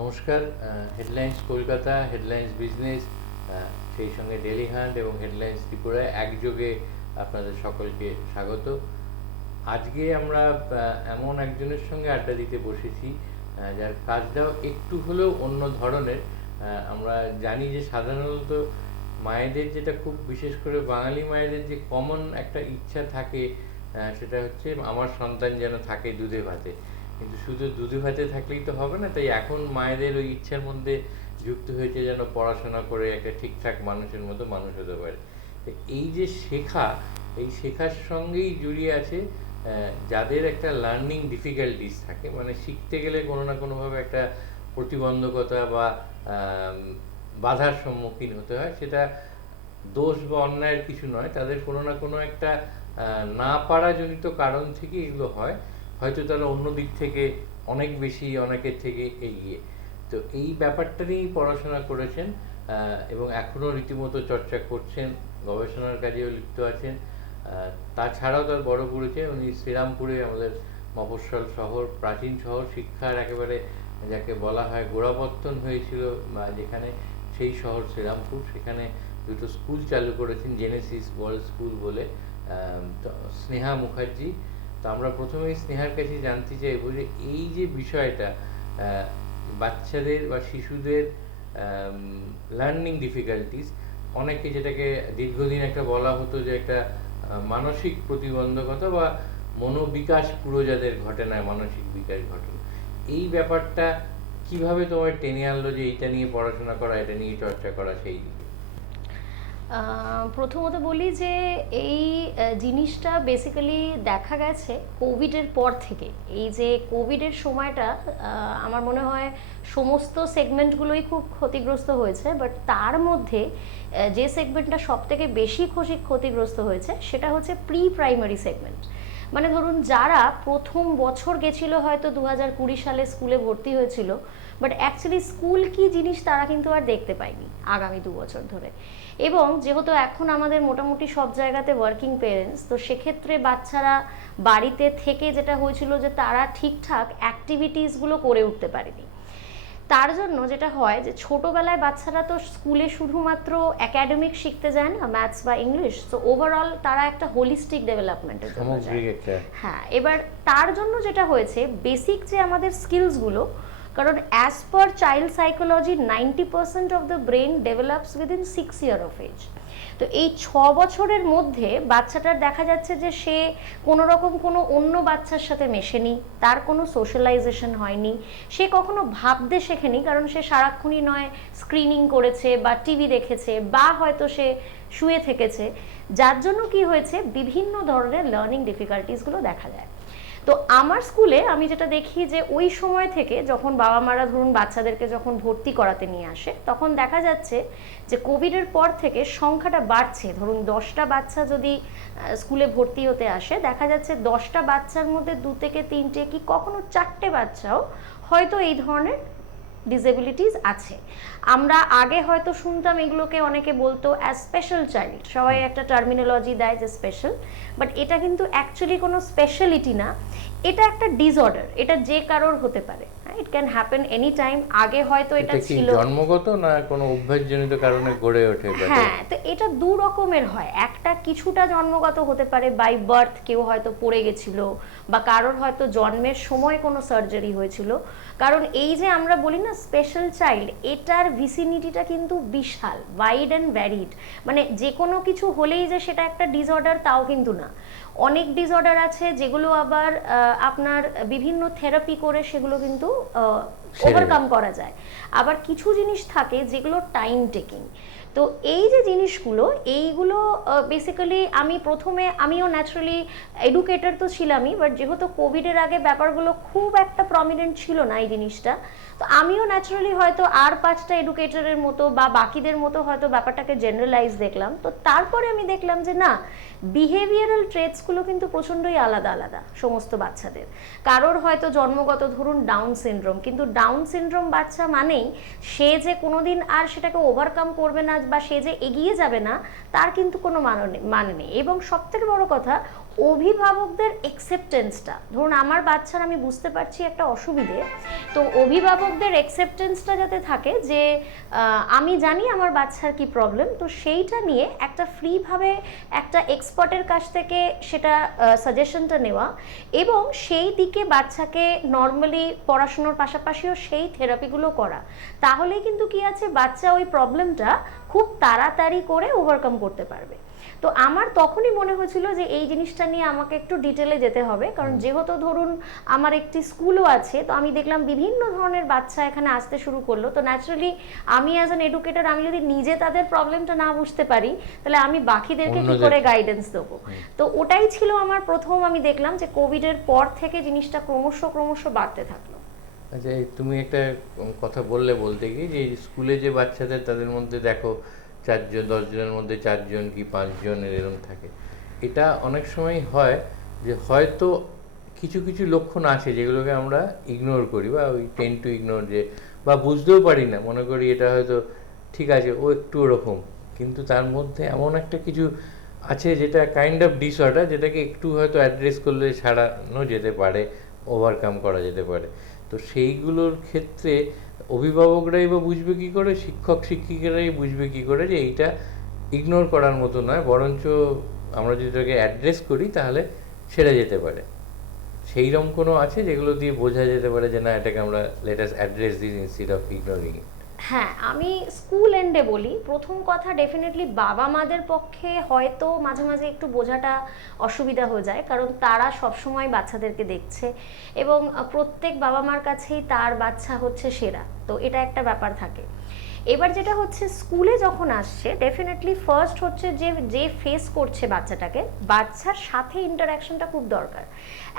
নমস্কার। Headlines Kolkata, headlines business, সেই সঙ্গে ডেলি হান্ট এবং হেডলাইন্স ত্রিপুরায় একযোগে আপনাদের সকলকে স্বাগত। আজকে আমরা এমন একজনের সঙ্গে আড্ডা দিতে বসেছি যার কাজটাও একটু হলেও অন্য ধরনের। আমরা জানি যে সাধারণত মায়েদের যেটা খুব বিশেষ করে বাঙালি মায়েদের যে কমন একটা ইচ্ছা থাকে, সেটা হচ্ছে আমার সন্তান যেন থাকে দুধে ভাতে। কিন্তু শুধু দুধে ভাতে থাকলেই তো হবে না, তাই এখন মায়েদের ওই ইচ্ছার মধ্যে যুক্ত হয়েছে যেন পড়াশোনা করে একটা ঠিকঠাক মানুষের মতো মানুষ হতে পারে। তো এই যে শেখা, এই শেখার সঙ্গেই জড়িয়ে আছে যাদের একটা লার্নিং ডিফিকাল্টিস থাকে, মানে শিখতে গেলে কোনো না কোনোভাবে একটা প্রতিবন্ধকতা বা বাধার সম্মুখীন হতে হয়। সেটা দোষ বা অন্যায়ের কিছু নয়, তাদের কোনো না কোনো একটা না পারাজনিত কারণ থেকে এগুলো হয়। হয়তো তারা অন্য দিক থেকে অনেক বেশি অনেকের থেকে এগিয়ে। তো এই ব্যাপারটা নিয়েই পড়াশোনা করেছেন এবং এখনও রীতিমতো চর্চা করছেন, গবেষণার কাজেও লিপ্ত আছেন। তাছাড়াও তার বড় পরিচয়, উনি শ্রীরামপুরে, আমাদের মফস্বল শহর, প্রাচীন শহর, শিক্ষার একেবারে যাকে বলা হয় গোড়াপত্তন হয়েছিল বা যেখানে, সেই শহর শ্রীরামপুর। সেখানে দুটো স্কুল চালু করেছেন, জেনেসিস ওয়ার্ল্ড স্কুল বলে। স্নেহা মুখার্জি। তো আমরা প্রথমেই স্নেহার কাছে জানতে চাইব যে এই যে বিষয়টা, বাচ্চাদের বা শিশুদের লার্নিং ডিফিকাল্টিস, অনেকে যেটাকে দীর্ঘদিন একটা বলা হতো যে একটা মানসিক প্রতিবন্ধকতা বা মনোবিকাশ পুরো যাদের ঘটে না, মানসিক বিকাশ ঘটে না, এই ব্যাপারটা কিভাবে তোমার টেনে আনলো যে এইটা নিয়ে পড়াশোনা করা, এটা নিয়ে চর্চা করা সেই দিকে? প্রথমত বলি যে এই জিনিসটা বেসিক্যালি দেখা গেছে কোভিডের পর থেকে। এই যে কোভিডের সময়টা আমার মনে হয় সমস্ত সেগমেন্টগুলোই খুব ক্ষতিগ্রস্ত হয়েছে, বাট তার মধ্যে যে সেগমেন্টটা সবথেকে বেশি ক্ষতিগ্রস্ত হয়েছে সেটা হচ্ছে প্রি প্রাইমারি সেগমেন্ট। মানে ধরুন যারা প্রথম বছর গেছিল হয়তো 2020 সালে স্কুলে ভর্তি হয়েছিল, বাট অ্যাকচুয়ালি স্কুল কি জিনিস তারা কিন্তু আর দেখতে পায়নি আগামী 2 বছর ধরে। এবং যেহেতু এখন আমাদের মোটামুটি সব জায়গাতে ওয়ার্কিং পেরেন্টস, তো সেক্ষেত্রে বাচ্চারা বাড়িতে থেকে যেটা হয়েছিল যে তারা ঠিকঠাক অ্যাক্টিভিটিসগুলো করে উঠতে পারেনি। তার জন্য যেটা হয় যে ছোটোবেলায় বাচ্চারা তো স্কুলে শুধুমাত্র একাডেমিক শিখতে যায় না, ম্যাথস বা ইংলিশ, তো ওভারঅল তারা একটা হোলিস্টিক ডেভেলপমেন্টের জন্য যায়। হ্যাঁ, এবার তার জন্য যেটা হয়েছে বেসিক যে আমাদের স্কিলসগুলো, কারণ as per child psychology 90% of the brain develops within 6 year of age. তো এই 6 বছরের মধ্যে বাচ্চাটার দেখা যাচ্ছে যে সে কোনো রকম কোনো অন্য বাচ্চার সাথে মেশেনি, তার কোনো সোশ্যালাইজেশন হয়নি, সে কখনো ভাবতে শেখেনি, কারণ সে সারাক্ষণই নয় স্ক্রিনিং করেছে বা টিভি দেখেছে বা হয়তো সে শুয়ে থেকেছে, যার জন্য কি হয়েছে বিভিন্ন ধরনের লার্নিং ডিফিকাল্টিসগুলো দেখা যায়। তো আমার স্কুলে আমি যেটা দেখি যে ওই সময় থেকে যখন বাবা মারা ধরুন বাচ্চাদেরকে যখন ভর্তি করাতে নিয়ে আসে, তখন দেখা যাচ্ছে যে কোভিডের পর থেকে সংখ্যাটা বাড়ছে। ধরুন 10টা বাচ্চা যদি স্কুলে ভর্তি হতে আসে, দেখা যাচ্ছে 10টা বাচ্চার মধ্যে 2 থেকে 3টে কি কখনো 4টে বাচ্চাও হয়তো এই ধরনের ডিসেবিলিটিস আছে। আমরা আগে হয়তো শুনতাম এগুলোকে, অনেকে বলতো অ্যাজ স্পেশাল চাইল্ড, সবাই একটা টার্মিনোলজি দেয় যে স্পেশাল, বাট এটা কিন্তু অ্যাকচুয়ালি কোনো স্পেশালিটি না, এটা একটা ডিসঅর্ডার। এটা যে কারোর হতে পারে, it can happen any time. আগে হয়তো এটা ছিল জন্মগত না কোনো অভ্যাসজনিত কারণে গড়ে ওঠে? হ্যাঁ, তো এটা দু রকমের হয়। একটা কিছুটা জন্মগত হতে পারে, বাই বার্থ কেউ হয়তো পড়ে গেছিল, বা কারোর হয়তো জন্মের সময় কোনো সার্জারি হয়েছিল। কারণ এই যে আমরা বলি না স্পেশাল চাইল্ড, এটার ভিসিনিটিটা কিন্তু বিশাল, ওয়াইড অ্যান্ড ভ্যারিড। মানে যে কোনো কিছু হলেই যে সেটা একটা ডিসঅর্ডার তাও কিন্তু না। অনেক ডিসঅর্ডার আছে যেগুলো আবার আপনার বিভিন্ন থেরাপি করে সেগুলো কিন্তু ওভারকাম করা যায়। আবার কিছু জিনিস থাকে যেগুলো টাইম টেকিং। তো এই যে জিনিসগুলো, এইগুলো বেসিক্যালি আমিও ন্যাচারালি এডুকেটর তো ছিলামই, বাট যেহেতু কোভিডের আগে ব্যাপারগুলো খুব একটা প্রমিনেন্ট ছিল না এই জিনিসটা, তো আমিও ন্যাচারালি হয়তো আর 5টা এডুকেটরের মতো বা বাকিদের মতো হয়তো ব্যাপারটাকে জেনারেলাইজ দেখলাম। তো তারপরে আমি দেখলাম যে না, বিহেভিয়ারাল ট্রেটসগুলো কিন্তু প্রচণ্ডই আলাদা আলাদা সমস্ত বাচ্চাদের। কারোর হয়তো জন্মগত ধরুন ডাউন সিনড্রোম, কিন্তু ডাউন সিনড্রোম বাচ্চা মানেই সে যে কোনোদিন আর সেটাকে ওভারকাম করবে না বা সে যে এগিয়ে যাবে না, তার কিন্তু কোনো মানে নেই। এবং সবথেকে বড় কথা, অভিভাবকদের অ্যাকসেপ্টেন্সটা, ধরুন আমার বাচ্চার আমি বুঝতে পারছি একটা অসুবিধে, তো অভিভাবকদের অ্যাকসেপ্টেন্সটা যাতে থাকে যে আমি জানি আমার বাচ্চার কি প্রবলেম, তো সেইটা নিয়ে একটা ফ্রিভাবে একটা এক্সপার্টের কাছ থেকে সেটা সাজেশনটা নেওয়া, এবং সেই দিকে বাচ্চাকে নর্মালি পড়াশুনোর পাশাপাশিও সেই থেরাপিগুলো করা, তাহলেই কিন্তু কি আছে, বাচ্চা ওই প্রবলেমটা খুব তাড়াতাড়ি করে ওভারকাম করতে পারবে। তো আমার তখনই মনে হয়েছিল যে এই জিনিসটা নিয়ে আমাকে একটু ডিটেলে যেতে হবে, কারণ যেহেতু ধরুন আমার একটি স্কুলও আছে, তো আমি দেখলাম বিভিন্ন ধরনের বাচ্চা এখানে আসতে শুরু করলো, তো ন্যাচারালি আমি অ্যাজ অ্যান এডুকেটর, আমি যদি নিজে তাদের প্রবলেমটা না বুঝতে পারি, তাহলে আমি বাকিদেরকে কি করে গাইডেন্স দেবো। তো ওটাই ছিল আমার প্রথম, আমি দেখলাম যে কোভিডের পর থেকে জিনিসটা ক্রমশ ক্রমশ বাড়তে থাকলো। আচ্ছা, তুমি একটা কথা বলতে গিয়ে যে স্কুলে যে বাচ্চাদের, তাদের মধ্যে দেখো 4 জন 10 জনের মধ্যে 4 জন কি 5 জন এরকম থাকে। এটা অনেক সময় হয় যে হয়তো কিছু কিছু লক্ষণ আছে যেগুলোকে আমরা ইগনোর করি, বা ওই টেন টু ইগনোর, যে বা বুঝতেও পারি না, মনে করি এটা হয়তো ঠিক আছে, ও একটু ওরকম, কিন্তু তার মধ্যে এমন একটা কিছু আছে যেটা কাইন্ড অফ ডিসঅর্ডার, যেটাকে একটু হয়তো অ্যাড্রেস করলে ছাড়ানো যেতে পারে, ওভারকাম করা যেতে পারে। তো সেইগুলোর ক্ষেত্রে অভিভাবকরাই বা বুঝবে কী করে, শিক্ষক শিক্ষিকারাই বুঝবে কী করে যে এইটা ইগনোর করার মতো নয়, বরঞ্চ আমরা যদি এটাকে অ্যাড্রেস করি তাহলে ছেড়ে যেতে পারে। সেইরকম কোনো আছে যেগুলো দিয়ে বোঝা যেতে পারে যে না, এটাকে আমরা let us address this instead of ignoring it? হ্যাঁ, আমি স্কুল এন্ডে বলি, প্রথম কথা ডেফিনেটলি বাবা মাদের পক্ষে হয়তো মাঝে মাঝে একটু বোঝাটা অসুবিধা হয়ে যায়, কারণ তারা সবসময় বাচ্চাদেরকে দেখছে এবং প্রত্যেক বাবা মার কাছেই তার বাচ্চা হচ্ছে সেরা, তো এটা একটা ব্যাপার থাকে। এবার যেটা হচ্ছে, স্কুলে যখন আসছে ডেফিনেটলি ফার্স্ট হচ্ছে যে যে ফেস করছে বাচ্চাটাকে, বাচ্চার সাথে ইন্টারাকশনটা খুব দরকার।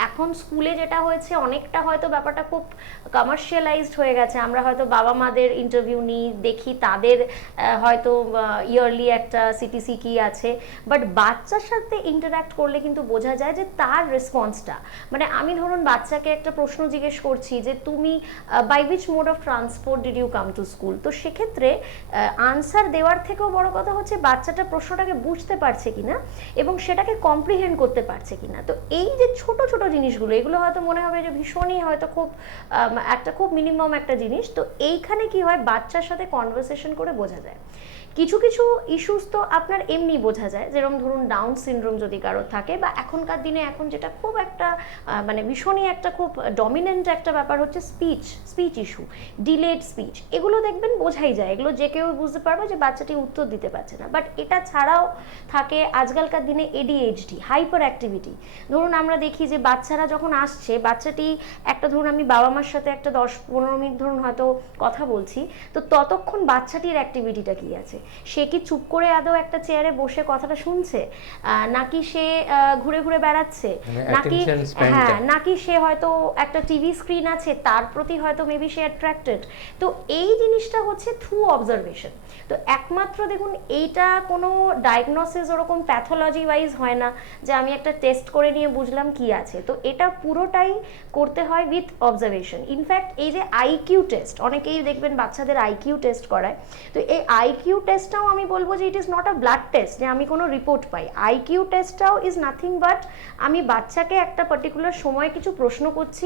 এখন স্কুলে যেটা হয়েছে, অনেকটা হয়তো ব্যাপারটা খুব কমার্শিয়ালাইজড হয়ে গেছে, আমরা হয়তো বাবা মাদের ইন্টারভিউ নিই, দেখি তাদের হয়তো ইয়ারলি একটা সিটিসি কি আছে, বাট বাচ্চার সাথে ইন্টারাক্ট করলে কিন্তু বোঝা যায় যে তার রেসপন্সটা, মানে আমি ধরুন বাচ্চাকে একটা প্রশ্ন জিজ্ঞেস করছি যে তুমি by which mode of transport did you come to school, তো সেক্ষেত্রে আনসার দেওয়ার থেকেও বড় কথা হচ্ছে বাচ্চাটা প্রশ্নটাকে বুঝতে পারছে কিনা এবং সেটাকে কম্প্রিহেন্ড করতে পারছে কিনা। তো এই যে ছোট ছোট জিনিসগুলো, এগুলো হয়তো মনে হবে যে ভীষণই হয়তো খুব একটা খুব মিনিমাম একটা জিনিস, তো এইখানে কি হয়, বাচ্চার সাথে কনভারসেশন করে বোঝা যায়। কিছু কিছু ইস্যুস তো আপনার এমনি বোঝা যায়, যেরকম ধরুন ডাউন সিনড্রোম যদি কারোর থাকে, বা এখনকার দিনে এখন যেটা খুব একটা মানে ভীষণই একটা খুব ডমিনেন্ট একটা ব্যাপার হচ্ছে স্পিচ ইস্যু, ডিলেড স্পিচ, এগুলো দেখবেন বোঝাই যায়, এগুলো যে কেউ বুঝতে পারবে যে বাচ্চাটি উত্তর দিতে পারছে না। বাট এটা ছাড়াও থাকে আজকালকার দিনে এডিএইচডি, হাইপার অ্যাক্টিভিটি। ধরুন আমরা দেখি যে বাচ্চারা যখন আসছে, বাচ্চাটি একটা ধরুন আমি বাবা মার সাথে একটা 10-15 মিনিট ধরুন হয়তো কথা বলছি, তো ততক্ষণ বাচ্চাটির অ্যাক্টিভিটিটা কি আছে, সে কি চুপ করে আদৌ একটা চেয়ারে বসে কথাটা শুনছে, নাকি সে ঘুরে ঘুরে বেড়াচ্ছে, নাকি নাকি সে হয়তো একটা টিভি স্ক্রিন আছে তার প্রতি হয়তো মেবি সে অ্যাট্রাক্টেড। তো এই জিনিসটা হচ্ছে থ্রু অবজারভেশন। তো একমাত্র দেখুন এইটা কোনো ডায়াগনোসিস ওরকম প্যাথোলজি ওয়াইজ হয় না যে আমি একটা টেস্ট করে নিয়ে বুঝলাম কি আছে, তো এটা পুরোটাই করতে হয় উইথ অবজারভেশন। ইনফ্যাক্ট এই যে আইকিউ টেস্ট, অনেকেই দেখবেন বাচ্চাদের আইকিউ টেস্ট করায়, তো এই আইকিউ টেস্টটাও আমি বলবো যে it is not a blood test যে আমি কোনো রিপোর্ট পাই। আইকিউ টেস্টটাও ইজ নাথিং বাট আমি বাচ্চাকে একটা পার্টিকুলার সময় কিছু প্রশ্ন করছি,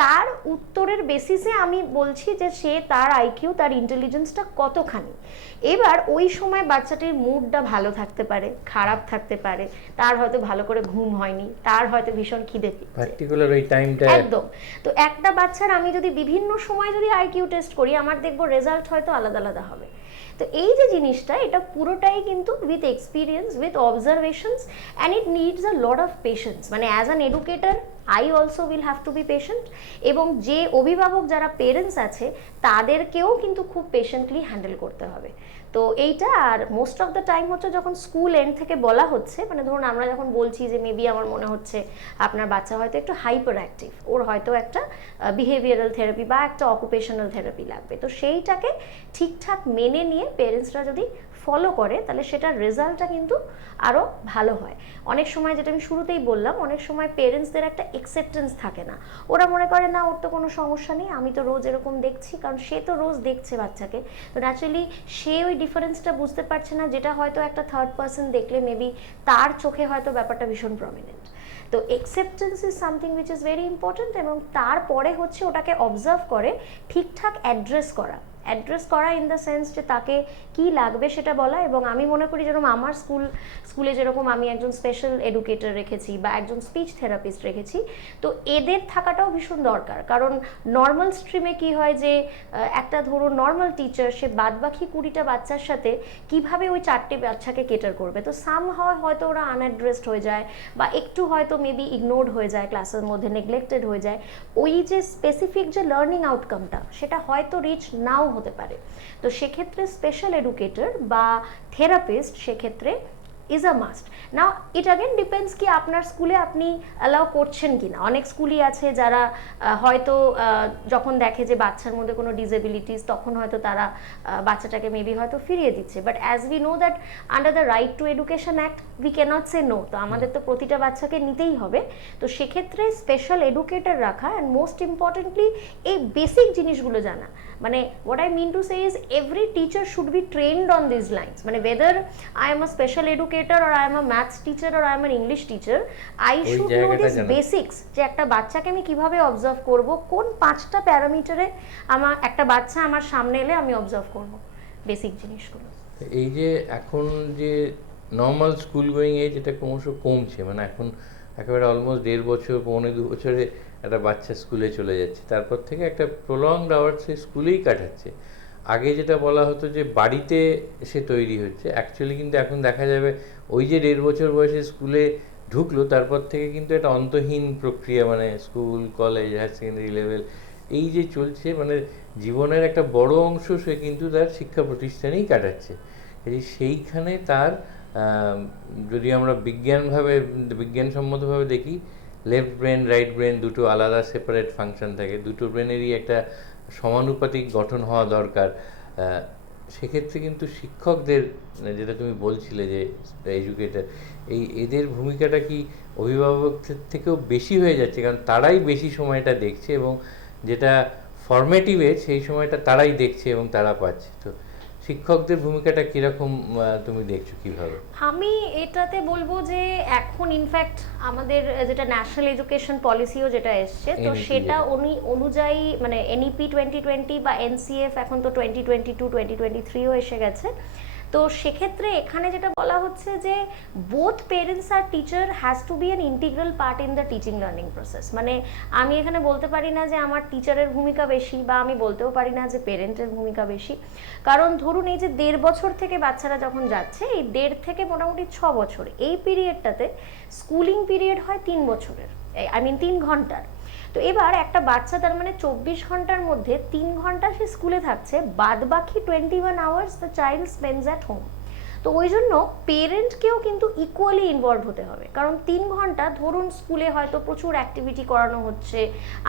তার উত্তরের বেসিসে আমি বলছি যে সে তার আইকিউ, তার ইন্টেলিজেন্সটা কতখানি। এবার ওই সময় বাচ্চাটির মুডটা ভালো থাকতে পারে, খারাপ থাকতে পারে, তার হয়তো ভালো করে ঘুম হয়নি, তার হয়তো ভীষণ খিদে পেয়েছে, পার্টিকুলার ওই টাইমটা একদম। তো একটা বাচ্চার আমি যদি বিভিন্ন সময় যদি আইকিউ টেস্ট করি, আমার দেখবো রেজাল্ট হয়তো আলাদা আলাদা হবে। তো এই যে জিনিসটা, এটা পুরোটাই কিন্তু with experience, with observations, and it needs a lot of patience. মানে as an educator I also will have to be patient, এবং যে অভিভাবক যারা পেরেন্টস আছে তাদেরকেও কিন্তু খুব পেশেন্টলি হ্যান্ডেল করতে হবে। তো এইটা, আর মোস্ট অফ দ্য টাইম হচ্ছে যখন স্কুল এন্ড থেকে বলা হচ্ছে, মানে ধরুন আমরা যখন বলছি যে মেবি আমার মনে হচ্ছে আপনার বাচ্চা হয়তো একটু হাইপার অ্যাক্টিভ, ওর হয়তো একটা বিহেভিয়ারাল থেরাপি বা একটা অকুপেশনাল থেরাপি লাগবে, তো সেইটাকে ঠিকঠাক মেনে নিয়ে পেরেন্টসরা যদি ফলো করে তাহলে সেটার রেজাল্টটা কিন্তু আরও ভালো হয়। অনেক সময় যেটা আমি শুরুতেই বললাম, অনেক সময় পেরেন্টসদের একটা অ্যাকসেপ্টেন্স থাকে না, ওরা মনে করে না ওর তো কোনো সমস্যা নেই, আমি তো রোজ এরকম দেখছি, কারণ সে তো রোজ দেখছে বাচ্চাকে, তো ন্যাচারালি সে ওই ডিফারেন্সটা বুঝতে পারছে না, যেটা হয়তো একটা থার্ড পার্সন দেখলে মেবি তার চোখে হয়তো ব্যাপারটা ভীষণ প্রমিনেন্ট। তো acceptance is something which is very important, এবং তারপরে হচ্ছে ওটাকে অবজার্ভ করে ঠিকঠাক অ্যাড্রেস করা ইন দ্য সেন্স যে তাকে কি লাগবে সেটা বলা। এবং আমি মনে করি যেরকম আমার স্কুলে যেরকম আমি একজন স্পেশাল এডুকেটর রেখেছি বা একজন স্পিচ থেরাপিস্ট রেখেছি, তো এদের থাকাটাও ভীষণ দরকার। কারণ নর্মাল স্ট্রিমে কি হয় যে একটা ধরুন নর্মাল টিচার সে বাদবাকি 20টা বাচ্চার সাথে কিভাবে ওই 4টে বাচ্চাকে কেটার করবে, তো সাম হয়তো ওরা আনঅ্যাড্রেসড হয়ে যায় বা একটু হয়তো মেবি ইগনোরড হয়ে যায়, ক্লাসের মধ্যে নেগলেক্টেড হয়ে যায়। ওই যে স্পেসিফিক যে লার্নিং আউটকামটা সেটা হয়তো রিচ নাও হতে পারে। তো সেক্ষেত্রে স্পেশাল এডুকেটর বা থেরাপিস্ট সেক্ষেত্রে is a must. Now it again depends কি আপনার স্কুলে আপনি অ্যালাউ করছেন কি না। অনেক স্কুলই আছে যারা হয়তো যখন দেখে যে বাচ্চার মধ্যে কোনো ডিসেবিলিটিস, তখন হয়তো তারা বাচ্চাটাকে মেবি হয়তো ফিরিয়ে দিচ্ছে। But as we know that under the right to education act we cannot say no, তো আমাদের তো প্রতিটা বাচ্চাকে নিতেই হবে। তো সেক্ষেত্রে স্পেশাল এডুকেটর রাখা অ্যান্ড মোস্ট ইম্পর্টেন্টলি এই বেসিক জিনিসগুলো জানা। মানে what I mean to say is every teacher should be trained on these lines. মানে whether I am a special educator or I am a maths teacher or I am an English teacher, I should know these basics, যে একটা বাচ্চাকে আমি কিভাবে observe করব, কোন 5টা প্যারামিটারে আমার একটা বাচ্চা আমার সামনে এলে আমি অবজার্ভ করব, বেসিক জিনিসগুলো। এই যে এখন যে নর্মাল স্কুল গোয়িং এজ এটা ক্রমশ কমছে, মানে এখন একেবারে অলমোস্ট 1.5 বছর 1.25 বছরে একটা বাচ্চা স্কুলে চলে যাচ্ছে, তারপর থেকে একটা প্রলংড আওয়ার সে স্কুলেই কাটাচ্ছে। আগে যেটা বলা হতো যে বাড়িতে সে তৈরি হচ্ছে, অ্যাকচুয়ালি কিন্তু এখন দেখা যাবে ওই যে 1.5 বছর বয়সে স্কুলে ঢুকলো তারপর থেকে কিন্তু একটা অন্তহীন প্রক্রিয়া, মানে school college higher secondary level এই যে চলছে, মানে জীবনের একটা বড় অংশ সে কিন্তু তার শিক্ষা প্রতিষ্ঠানেই কাটাচ্ছে। সেইখানে তার যদি আমরা বিজ্ঞানসম্মতভাবে দেখি, লেফট ব্রেন রাইট ব্রেন দুটো আলাদা সেপারেট ফাংশন থাকে, দুটো ব্রেনেরই একটা সমানুপাতিক গঠন হওয়া দরকার। সেক্ষেত্রে কিন্তু শিক্ষকদের, যেটা তুমি বলছিলে যে এডুকেটর, এদের ভূমিকাটা কি অভিভাবকদের থেকেও বেশি হয়ে যাচ্ছে? কারণ তারাই বেশি সময়টা দেখছে এবং যেটা ফরমেটিভ এজ সেই সময়টা তারাই দেখছে এবং তারা পাচ্ছে। তো শিক্ষকদের ভূমিকাটা কিরকম তুমি দেখছো, কিভাবে? আমি এটাতে বলবো যে এখন ইনফ্যাক্ট আমাদের যেটা ন্যাশনাল এডুকেশন পলিসিও যেটা এসছে, তো সেটা অনুযায়ী মানে এনইপি 2020 বা এনসিএফ এখন তো 2022 2023ও এসে গেছে। তো সেক্ষেত্রে এখানে যেটা বলা হচ্ছে যে both parents R teacher has to be an integral part in the teaching learning process. মানে আমি এখানে বলতে পারি না যে আমার টিচারের ভূমিকা বেশি, বা আমি বলতেও পারি না যে পেরেন্টের ভূমিকা বেশি। কারণ ধরুন এই যে 1.5 বছর থেকে বাচ্চারা যখন যাচ্ছে, এই 1.5 থেকে মোটামুটি 6 বছর, এই পিরিয়ডটাতে স্কুলিং পিরিয়ড হয় 3 বছরের, 3 ঘন্টার। তো এবার একটা বাচ্চা তার মানে 24 ঘন্টার মধ্যে 3 ঘন্টা সে স্কুলে থাকছে, বাদ বাকি 21 hours the child spends at home. তো ওই জন্য পেরেন্টকেও কিন্তু ইকুয়ালি ইনভলভ হতে হবে। কারণ 3 ঘন্টা ধরুন স্কুলে হয়তো প্রচুর অ্যাক্টিভিটি করানো হচ্ছে,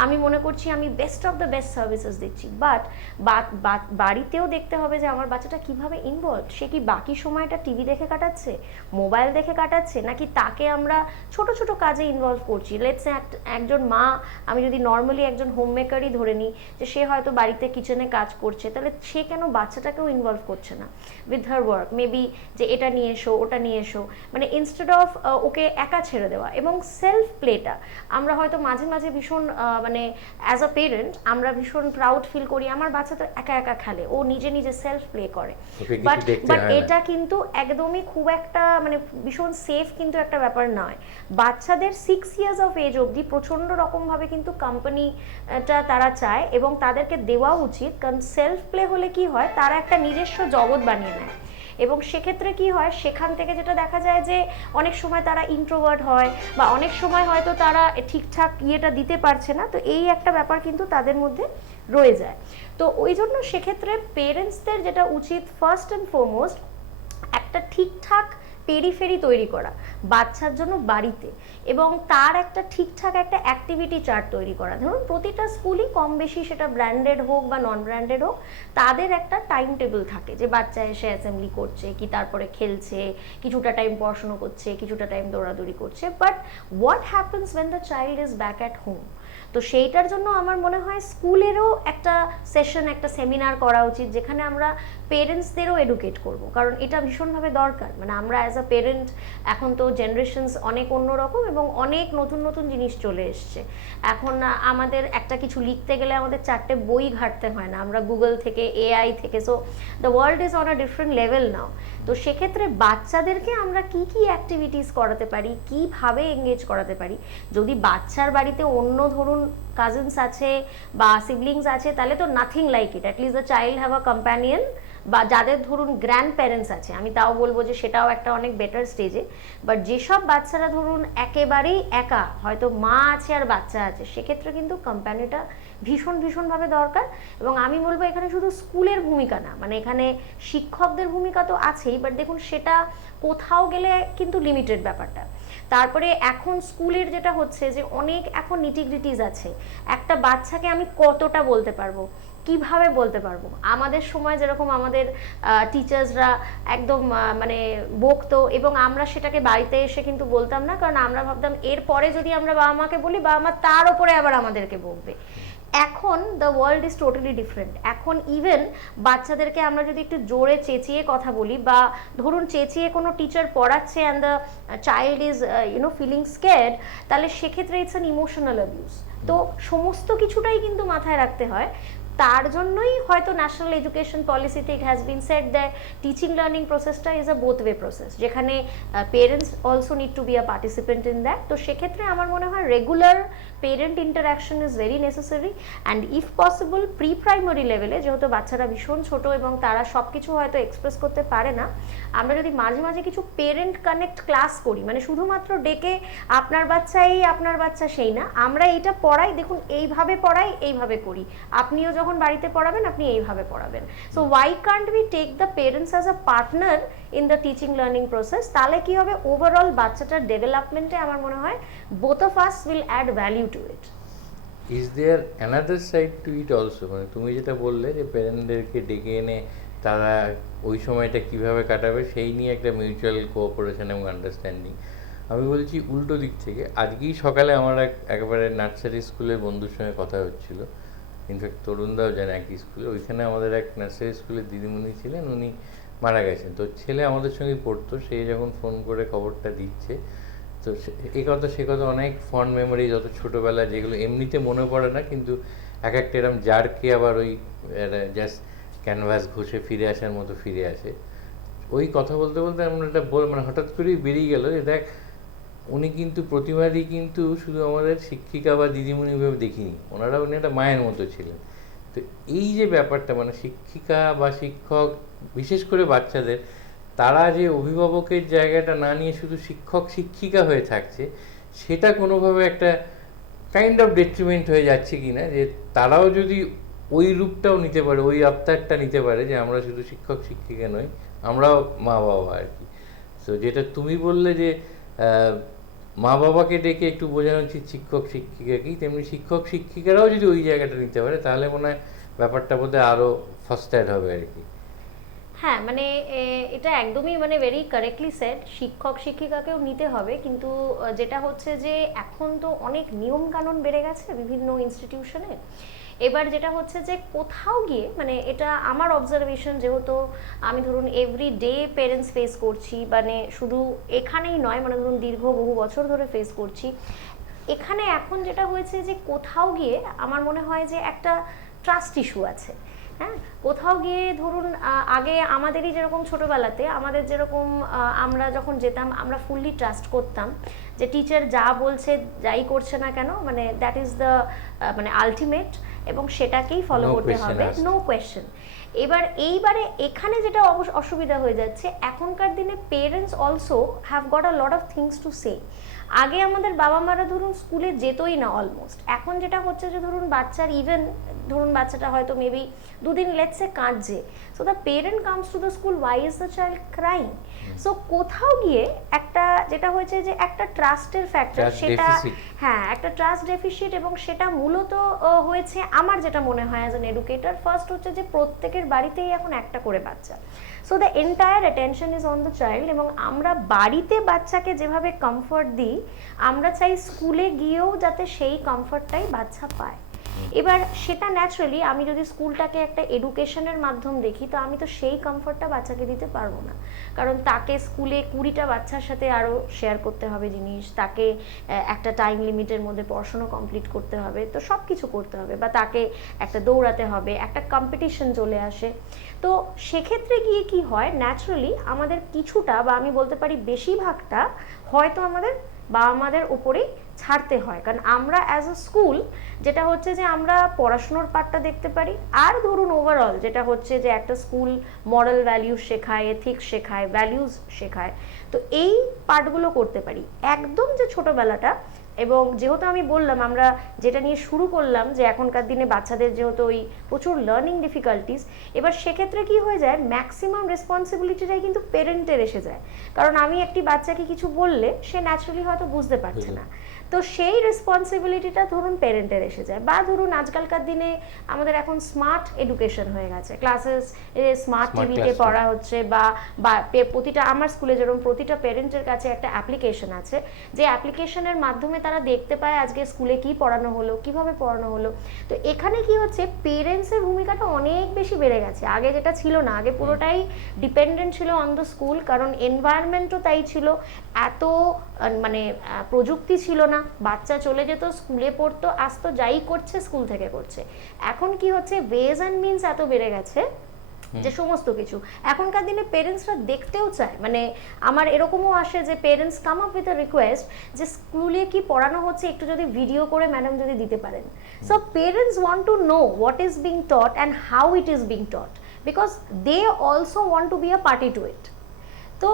আমি মনে করছি আমি best of the best services দিচ্ছি, বাট বাড়িতেও দেখতে হবে যে আমার বাচ্চাটা কিভাবে ইনভলভ। সে কি বাকি সময়টা টিভি দেখে কাটাচ্ছে, মোবাইল দেখে কাটাচ্ছে, নাকি তাকে আমরা ছোট ছোট কাজে ইনভলভ করছি। লেটস একজন মা, আমি যদি নর্মালি একজন হোম মেকারই ধরে নিই, যে সে হয়তো বাড়িতে কিচেনে কাজ করছে, তাহলে সে কেন বাচ্চাটাকেও ইনভলভ করছে না উইথ হার ওয়ার্ক, মেবি যে এটা নিয়ে এসো ওটা নিয়ে এসো, মানে ইনস্টেড অফ ওকে একা ছেড়ে দেওয়া। এবং সেলফ প্লেটা আমরা হয়তো মাঝে মাঝে ভীষণ মানে অ্যাজ আ পেরেন্ট আমরা ভীষণ প্রাউড ফিল করি, আমার বাচ্চা তো একা একা খেলে, ও নিজে নিজে সেলফ প্লে করে, বাট এটা কিন্তু একদমই খুব একটা মানে ভীষণ সেফ কিন্তু একটা ব্যাপার নয়। বাচ্চাদের 6 ইয়ার্স অফ এজ অবধি প্রচণ্ড রকমভাবে কিন্তু কোম্পানিটা তারা চায় এবং তাদেরকে দেওয়া উচিত। কারণ সেলফ প্লে হলে কি হয়, তারা একটা নিজস্ব জগৎ বানিয়ে নেয় এবং সেক্ষেত্রে কি হয়, সেখান থেকে যেটা দেখা যায় যে অনেক সময় তারা ইন্ট্রোভার্ট হয় বা অনেক সময় হয়তো তারা ঠিকঠাক ইয়েটা দিতে পারছে না। তো এই একটা ব্যাপার কিন্তু তাদের মধ্যে রয়ে যায়। তো ওই জন্য সেক্ষেত্রে পেরেন্টসদের যেটা উচিত ফার্স্ট অ্যান্ড ফরমোস্ট একটা ঠিকঠাক পেরিফেরি তৈরি করা বাচ্চার জন্য বাড়িতে, এবং তার একটা ঠিকঠাক একটা অ্যাক্টিভিটি চার্ট তৈরি করা। ধরুন প্রতিটা স্কুলই কম বেশি, সেটা ব্র্যান্ডেড হোক বা নন ব্র্যান্ডেড হোক, তাদের একটা টাইম টেবিল থাকে যে বাচ্চা এসে অ্যাসেম্বলি করছে কি, তারপরে খেলছে, কিছুটা টাইম পড়াশোনা করছে, কিছুটা টাইম দৌড়াদৌড়ি করছে। But what happens when the child is back at home? তো সেইটার জন্য আমার মনে হয় স্কুলেরও একটা সেশন, একটা সেমিনার করা উচিত, যেখানে আমরা পেরেন্টসদেরও এডুকেট করব, কারণ এটা ভীষণভাবে দরকার। মানে আমরা অ্যাজ আ পেরেন্ট, এখন তো জেনারেশনস অনেক অন্যরকম এবং অনেক নতুন নতুন জিনিস চলে এসছে। এখন আমাদের একটা কিছু লিখতে গেলে আমাদের 4টে বই ঘাঁটতে হয় না, আমরা গুগল থেকে, এআই থেকে, so the world is on a different level now. তো সেক্ষেত্রে বাচ্চাদেরকে আমরা কি কি অ্যাক্টিভিটিস করাতে পারি, কিভাবে এঙ্গেজ করাতে পারি। যদি বাচ্চার বাড়িতে অন্য ধরুন কাজিনস আছে বা সিবলিংস আছে, তাহলে তো nothing like it, at least the child have a companion. বা যাদের ধরুন গ্র্যান্ড প্যারেন্টস আছে, আমি তাও বলবো যে সেটাও একটা অনেক বেটার স্টেজে। বাট যেসব বাচ্চারা ধরুন একেবারেই একা, হয়তো মা আছে আর বাচ্চা আছে, সেক্ষেত্রে কিন্তু কোম্পানিটা ভীষণভাবে দরকার। এবং আমি বলবো এখানে শুধু স্কুলের ভূমিকা না, মানে এখানে শিক্ষকদের ভূমিকা তো আছেই, বাট দেখুন সেটা কোথাও গেলে কিন্তু লিমিটেড ব্যাপারটা। তারপরে এখন স্কুলের যেটা হচ্ছে যে অনেক এখন নিটিগ্রিটিস আছে, একটা বাচ্চাকে আমি কতটা বলতে পারবো, কিভাবে বলতে পারবো। আমাদের সময় যেরকম আমাদের টিচার্সরা একদম মানে বকতো, এবং আমরা সেটাকে বাড়িতে এসে কিন্তু বলতাম না, কারণ আমরা ভাবতাম এরপরে যদি আমরা বাবা মাকে বলি, বাবা মা তার উপরে আবার আমাদেরকে বকবে। এখন the world is totally different. এখন ইভেন বাচ্চাদেরকে আমরা যদি একটু জোরে চেঁচিয়ে কথা বলি, বা ধরুন চেঁচিয়ে কোনো টিচার পড়াচ্ছে and the child is feeling scared, তাহলে সেক্ষেত্রে ইটস অ্যান ইমোশনাল অ্যাবিউজ। তো সমস্ত কিছুটাই কিন্তু মাথায় রাখতে হয়। তার জন্যই হয়তো ন্যাশনাল এডুকেশন পলিসিতে it has been said that teaching learning প্রসেসটা is a both way process, যেখানে parents also need to be a participant in that. তো সেক্ষেত্রে আমার মনে হয় regular parent interaction is very necessary. And if possible pre primary লেভেলে, যেহেতু বাচ্চারা ভীষণ ছোট এবং তারা সব কিছু হয়তো এক্সপ্রেস করতে পারে না, আমরা যদি মাঝে মাঝে কিছু পেরেন্ট কানেক্ট ক্লাস করি, মানে শুধুমাত্র ডেকে আপনার বাচ্চা এই, আপনার বাচ্চা সেই না, আমরা এইটা পড়াই, দেখুন এইভাবে পড়াই, এইভাবে করি, আপনিও যখন বাড়িতে পড়াবেন আপনি এইভাবে পড়াবেন। So why can't we take the parents as a partner in the teaching learning process? তাহলে কি হবে, ওভারঅল বাচ্চাটার ডেভেলপমেন্টে আমার মনে হয় both of us will add value to it. Is there another side to it also? মানে তুমি যেটা বললে যে প্যারেন্টদেরকে ডেকে এনে তারা ওই সময়টা কিভাবে কাটাবে সেই নিয়ে একটা মিউচুয়াল কোঅপারেশন এবং আন্ডারস্ট্যান্ডিং। আমি বলছি উল্টো দিক থেকে। আজকেই সকালে আমার একেবারে নার্সারি স্কুলের বন্ধুর সঙ্গে কথা হচ্ছিল, ইনফ্যাক্ট তরুণদাও জানে একই স্কুলে। ওইখানে আমাদের এক নার্সারি স্কুলের দিদিমণি ছিলেন, উনি মারা গেছেন। তো ছেলে আমাদের সঙ্গেই পড়তো, সে যখন ফোন করে খবরটা দিচ্ছে, তো এই কথা সে কথা অনেক ফন্ড মেমোরি, যত ছোটোবেলা যেগুলো এমনিতে মনে পড়ে না, কিন্তু এক একটা এরম জারকে আবার ওই জাস্ট ক্যানভাস ঘষে ফিরে আসার মতো ফিরে আসে। ওই কথা বলতে বলতে আমরা একটা মানে হঠাৎ করেই বেরিয়ে গেল যে দেখ, উনি কিন্তু প্রতিবারই কিন্তু শুধু আমাদের শিক্ষিকা বা দিদিমণি ভাবে দেখিনি, ওনারা উনি একটা মায়ের মতো ছিলেন। তো এই যে ব্যাপারটা, মানে শিক্ষিকা বা শিক্ষক, বিশেষ করে বাচ্চাদের, তারা যে অভিভাবকের জায়গাটা না নিয়ে শুধু শিক্ষক শিক্ষিকা হয়ে থাকছে, সেটা কোনোভাবে একটা কাইন্ড অফ ডেট্রিমেন্ট হয়ে যাচ্ছে কি না, যে তারাও যদি ওই রূপটাও নিতে পারে, ওই আবতারটা নিতে পারে, যে আমরা শুধু শিক্ষক শিক্ষিকা নই, আমরাও মা বাবা আর কি। তো যেটা তুমি বললে যে মা বাবাকে ডেকে একটু বোঝানো উচিত শিক্ষক শিক্ষিকাকেই, তেমনি শিক্ষক শিক্ষিকারাও যদি ওই জায়গাটা নিতে পারে, তাহলে মনে হয় ব্যাপারটা বোধহয় আরও ফাস্টার হবে আর কি। হ্যাঁ, মানে এটা একদমই মানে ভেরি কারেক্টলি সেড, শিক্ষক শিক্ষিকাকেও নিতে হবে। কিন্তু যেটা হচ্ছে যে এখন তো অনেক নিয়ম কানুন বেড়ে গেছে বিভিন্ন ইনস্টিটিউশনে। এবার যেটা হচ্ছে যে কোথাও গিয়ে, মানে এটা আমার অবজারভেশন, যেহেতু আমি ধরুন এভরি ডে পেরেন্টস ফেস করছি, মানে শুধু এখানেই নয়, মানে ধরুন দীর্ঘ বহু বছর ধরে ফেস করছি, এখানে এখন যেটা হয়েছে যে কোথাও গিয়ে আমার মনে হয় যে একটা ট্রাস্ট ইস্যু আছে। হ্যাঁ, কোথাও গিয়ে ধরুন আগে আমাদেরই যেরকম ছোটোবেলাতে আমাদের যেরকম আমরা যখন যেতাম, আমরা ফুললি ট্রাস্ট করতাম যে টিচার যা বলছে, যাই করছে না কেন, মানে দ্যাট ইজ দ্য মানে আলটিমেট, এবং সেটাকেই ফলো করতে হবে, নো কোয়েশ্চেন। এইবারে এখানে যেটা অসুবিধা হয়ে যাচ্ছে, এখনকার দিনে parents also have got a lot of things to say. আগে আমাদের বাবা মারা ধরুন স্কুলে যেতই না অলমোস্ট, এখন যেটা হচ্ছে যে ধরুন বাচ্চার ইভেন ধরুন বাচ্চাটা হয়তো মেবি দুদিন লেটসে কাঁদছে, so the parent comes to the school, why is the child crying? So কোথাও গিয়ে একটা যেটা হয়েছে যে একটা ট্রাস্টের ফ্যাক্টর, Trust সেটা deficit. হ্যাঁ একটা ট্রাস্ট ডেফিসিট, এবং সেটা মূলত হয়েছে আমার যেটা মনে হয় অ্যাজ অ্যান এডুকেটর। ফার্স্ট হচ্ছে যে প্রত্যেকের বাড়িতেই এখন একটা করে বাচ্চা, so the entire attention is on the child, এবং আমরা বাড়িতে বাচ্চাকে যেভাবে কমফর্ট দিই আমরা চাই স্কুলে গিয়েও যাতে সেই কমফর্টটাই বাচ্চা পায়। এবার সেটা ন্যাচারালি আমি যদি স্কুলটাকে একটা এডুকেশনের মাধ্যম দেখি, তো আমি তো সেই কমফর্টটা বাচ্চাকে দিতে পারবো না, কারণ তাকে স্কুলে 20টা বাচ্চার সাথে আরও শেয়ার করতে হবে জিনিস, তাকে একটা টাইম লিমিটের মধ্যে পড়াশোনা কমপ্লিট করতে হবে, তো সব কিছু করতে হবে, বা তাকে একটা দৌড়াতে হবে, একটা কম্পিটিশন চলে আসে। তো সেক্ষেত্রে গিয়ে কি হয়, ন্যাচারালি আমাদের কিছুটা, বা আমি বলতে পারি বেশিরভাগটা হয়তো আমাদের বাবা মাদের উপরেই ছাড়তে হয়, কারণ আমরা অ্যাজ আ স্কুল যেটা হচ্ছে যে আমরা পড়াশুনোর পার্টটা দেখতে পারি, আর ধরুন ওভারঅল যেটা হচ্ছে যে একটা স্কুল মরাল ভ্যালিউজ শেখায়, এথিক্স শেখায়, ভ্যালিউজ শেখায়, তো এই পার্টগুলো করতে পারি। একদম যে ছোটবেলাটা, এবং যেহেতু আমি বললাম আমরা যেটা নিয়ে শুরু করলাম যে এখনকার দিনে বাচ্চাদের যেহেতু ওই প্রচুর লার্নিং ডিফিকাল্টিস, এবার সেক্ষেত্রে কি হয়ে যায়, ম্যাক্সিমাম রেসপন্সিবিলিটিটাই কিন্তু পেরেন্টের এসে যায়, কারণ আমি একটি বাচ্চাকে কিছু বললে সে ন্যাচারালি হয়তো বুঝতে পারছে না, তো সেই রেসপন্সিবিলিটিটা ধরুন পেরেন্টের এসে যায়। বা ধরুন আজকালকার দিনে আমাদের এখন স্মার্ট এডুকেশন হয়ে গেছে, ক্লাসেস স্মার্ট টিভিতে পড়া হচ্ছে, বা প্রতিটা, আমার স্কুলে যেরকম প্রতিটা পেরেন্টের কাছে একটা অ্যাপ্লিকেশন আছে, যে অ্যাপ্লিকেশনের মাধ্যমে তারা দেখতে পায় আজকে স্কুলে কি পড়ানো হলো, কিভাবে পড়ানো হলো। তো এখানে কি হচ্ছে, পেরেন্টসের ভূমিকাটা অনেক বেশি বেড়ে গেছে, আগে যেটা ছিল না, আগে পুরোটাই ডিপেন্ডেন্ট ছিল অন দ্য স্কুল, কারণ এনভায়রনমেন্টও তাই ছিল, এত মানে প্রযুক্তি ছিল না, বাচ্চা চলে যেত স্কুলে পড়তো, আসতো, যাই করছে স্কুল থেকে করছে। এখন কি হচ্ছে, ওয়েজ অ্যান্ড মিনস এত বেড়ে গেছে যে সমস্ত কিছু এখনকার দিনে পেরেন্টসরা দেখতেও চায়, মানে আমার এরকমও আসে যে parents come up with a request যে স্কুলে কি পড়ানো হচ্ছে একটু যদি ভিডিও করে ম্যাডাম যদি দিতে পারেন। So parents want to know what is being taught and how it is being taught, because they also want to be a party to it. তো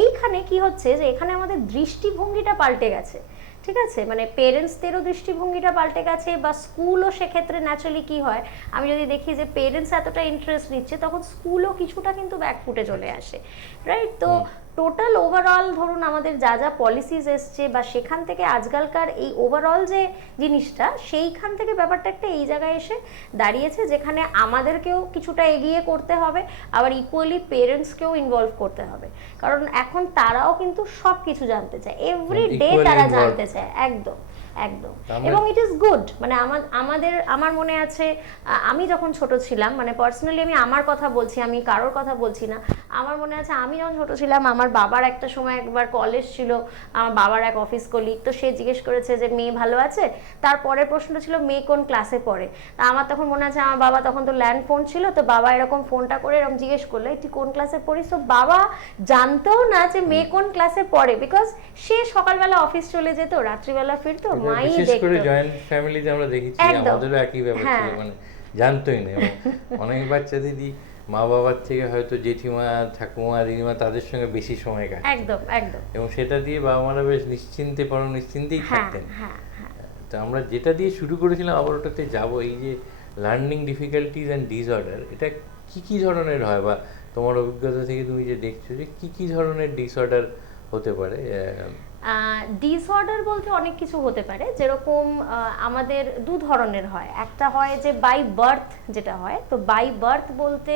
এইখানে কি হচ্ছে যে এখানে আমাদের দৃষ্টিভঙ্গিটা পাল্টে গেছে, ঠিক আছে, মানে পেরেন্টসদেরও দৃষ্টিভঙ্গিটা পাল্টে গেছে, বা স্কুলও সেক্ষেত্রে ন্যাচারালি কি হয়, আমি যদি দেখি যে পেরেন্টস এতটা ইন্টারেস্ট নিচ্ছে, তখন স্কুলও কিছুটা কিন্তু ব্যাকফুটে চলে আসে, রাইট। তো টোটাল ওভারঅল ধরুন আমাদের যা যা পলিসিস এসছে, বা সেখান থেকে আজকালকার এই ওভারঅল যে জিনিসটা, সেইখান থেকে ব্যাপারটা একটা এই জায়গায় এসে দাঁড়িয়েছে, যেখানে আমাদেরকেও কিছুটা এগিয়ে করতে হবে, আবার ইকুয়ালি পেরেন্টসকেও ইনভলভ করতে হবে, কারণ এখন তারাও কিন্তু সব কিছু জানতে চায়, এভরি ডে তারা জানতে চায়, একদম একদম। এবং ইট ইজ গুড, মানে আমার মনে আছে আমি যখন ছোট ছিলাম, মানে পার্সোনালি আমি আমার কথা বলছি, আমি কারোর কথা বলছি না, আমার মনে আছে আমি যখন ছোট ছিলাম, আমার বাবার একটা সময় একবার কলেজ ছিল, আমার বাবার এক অফিস কলিগ, তো সে জিজ্ঞেস করেছে যে মেয়ে ভালো আছে, তারপরের প্রশ্নটা ছিল মেয়ে কোন ক্লাসে পড়ে। তা আমার তখন মনে আছে আমার বাবা তখন তো ল্যান্ড ফোন ছিল, তো বাবা এরকম ফোনটা করে এরকম জিজ্ঞেস করলো তুই কোন ক্লাসে পড়িস। তো বাবা জানতেও না যে মেয়ে কোন ক্লাসে পড়ে, বিকজ সে সকালবেলা অফিস চলে যেত, রাত্রিবেলা ফিরতো, মাই বিশেষ দেখতো। করে জয়েন্ট ফ্যামিলিতে আমরা দেখেছি, আমাদেরও একই ব্যাপার ছিল, মানে জানতোই না। অনেক বাচ্চা দিদি মা বাবার থেকে হয়তো জেঠিমা, ঠাকুমা, দিদিমা তাদের সঙ্গে বেশি সময় কাটে, একদম একদম, এবং সেটা দিয়ে বাবা মারা বেশ নিশ্চিন্তেই থাকতেন। তো আমরা যেটা দিয়ে শুরু করেছিলাম, আবার ওটাতে যাবো, এই যে লার্নিং ডিফিকাল্টিজ অ্যান্ড ডিসঅর্ডার, এটা কি ধরনের হয়, বা তোমার অভিজ্ঞতা থেকে তুমি যে দেখছো যে কি ধরনের ডিসঅর্ডার হতে পারে? ডিসঅর্ডার বলতে অনেক কিছু হতে পারে, যেরকম আমাদের দু ধরনের হয়, একটা হয় যে বাই বার্থ যেটা হয়, তো বাই বার্থ বলতে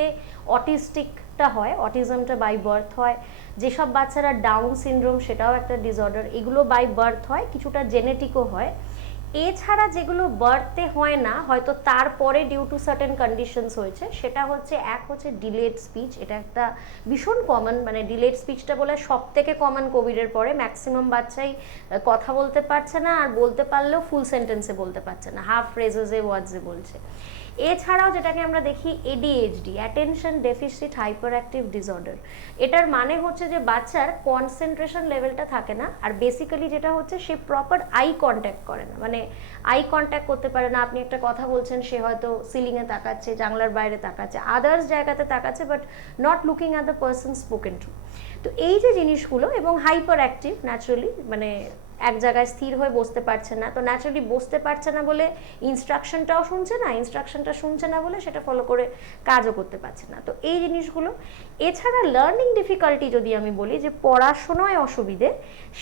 অটিস্টিকটা হয়, অটিজমটা বাই বার্থ হয়, যেসব বাচ্চারা ডাউন সিনড্রোম সেটাও একটা ডিসঅর্ডার, এগুলো বাই বার্থ হয়, কিছুটা জেনেটিকও হয়। এছাড়া যেগুলো বার্থে হয় না, হয়তো তারপরে ডিউ টু সার্টেন কন্ডিশনস হয়েছে, সেটা হচ্ছে এক হচ্ছে ডিলেড স্পিচ, এটা একটা ভীষণ কমন, মানে ডিলেড স্পিচটা বলে সব থেকে কমন কোভিডের পরে, ম্যাক্সিমাম বাচ্চাই কথা বলতে পারছে না, আর বলতে পারলেও ফুল সেন্টেন্সে বলতে পারছে না, হাফ ফ্রেজেসে ওয়ার্ডসে বলছে। এছাড়াও যেটাকে আমরা দেখি ADHD, attention deficit hyper active disorder, এটার মানে হচ্ছে যে বাচ্চার কনসেন্ট্রেশন লেভেলটা থাকে না, আর বেসিক্যালি যেটা হচ্ছে সে প্রপার আই কন্ট্যাক্ট করে না, মানে আই কন্ট্যাক্ট করতে পারে না, আপনি একটা কথা বলছেন, সে হয়তো সিলিংয়ে তাকাচ্ছে, জানলার বাইরে তাকাচ্ছে, আদার্স জায়গাতে তাকাচ্ছে, but not looking at the person spoken to. তো এই যে জিনিসগুলো, এবং হাইপার অ্যাক্টিভ ন্যাচারালি, মানে এক জায়গায় স্থির হয়ে বসতে পারছে না, তো ন্যাচারালি বসতে পারছে না বলে ইনস্ট্রাকশনটাও শুনছে না, ইনস্ট্রাকশনটা শুনছে না বলে সেটা ফলো করে কাজও করতে পারছে না। তো এই জিনিসগুলো, এছাড়া লার্নিং ডিফিকাল্টি যদি আমি বলি যে পড়াশোনায় অসুবিধে,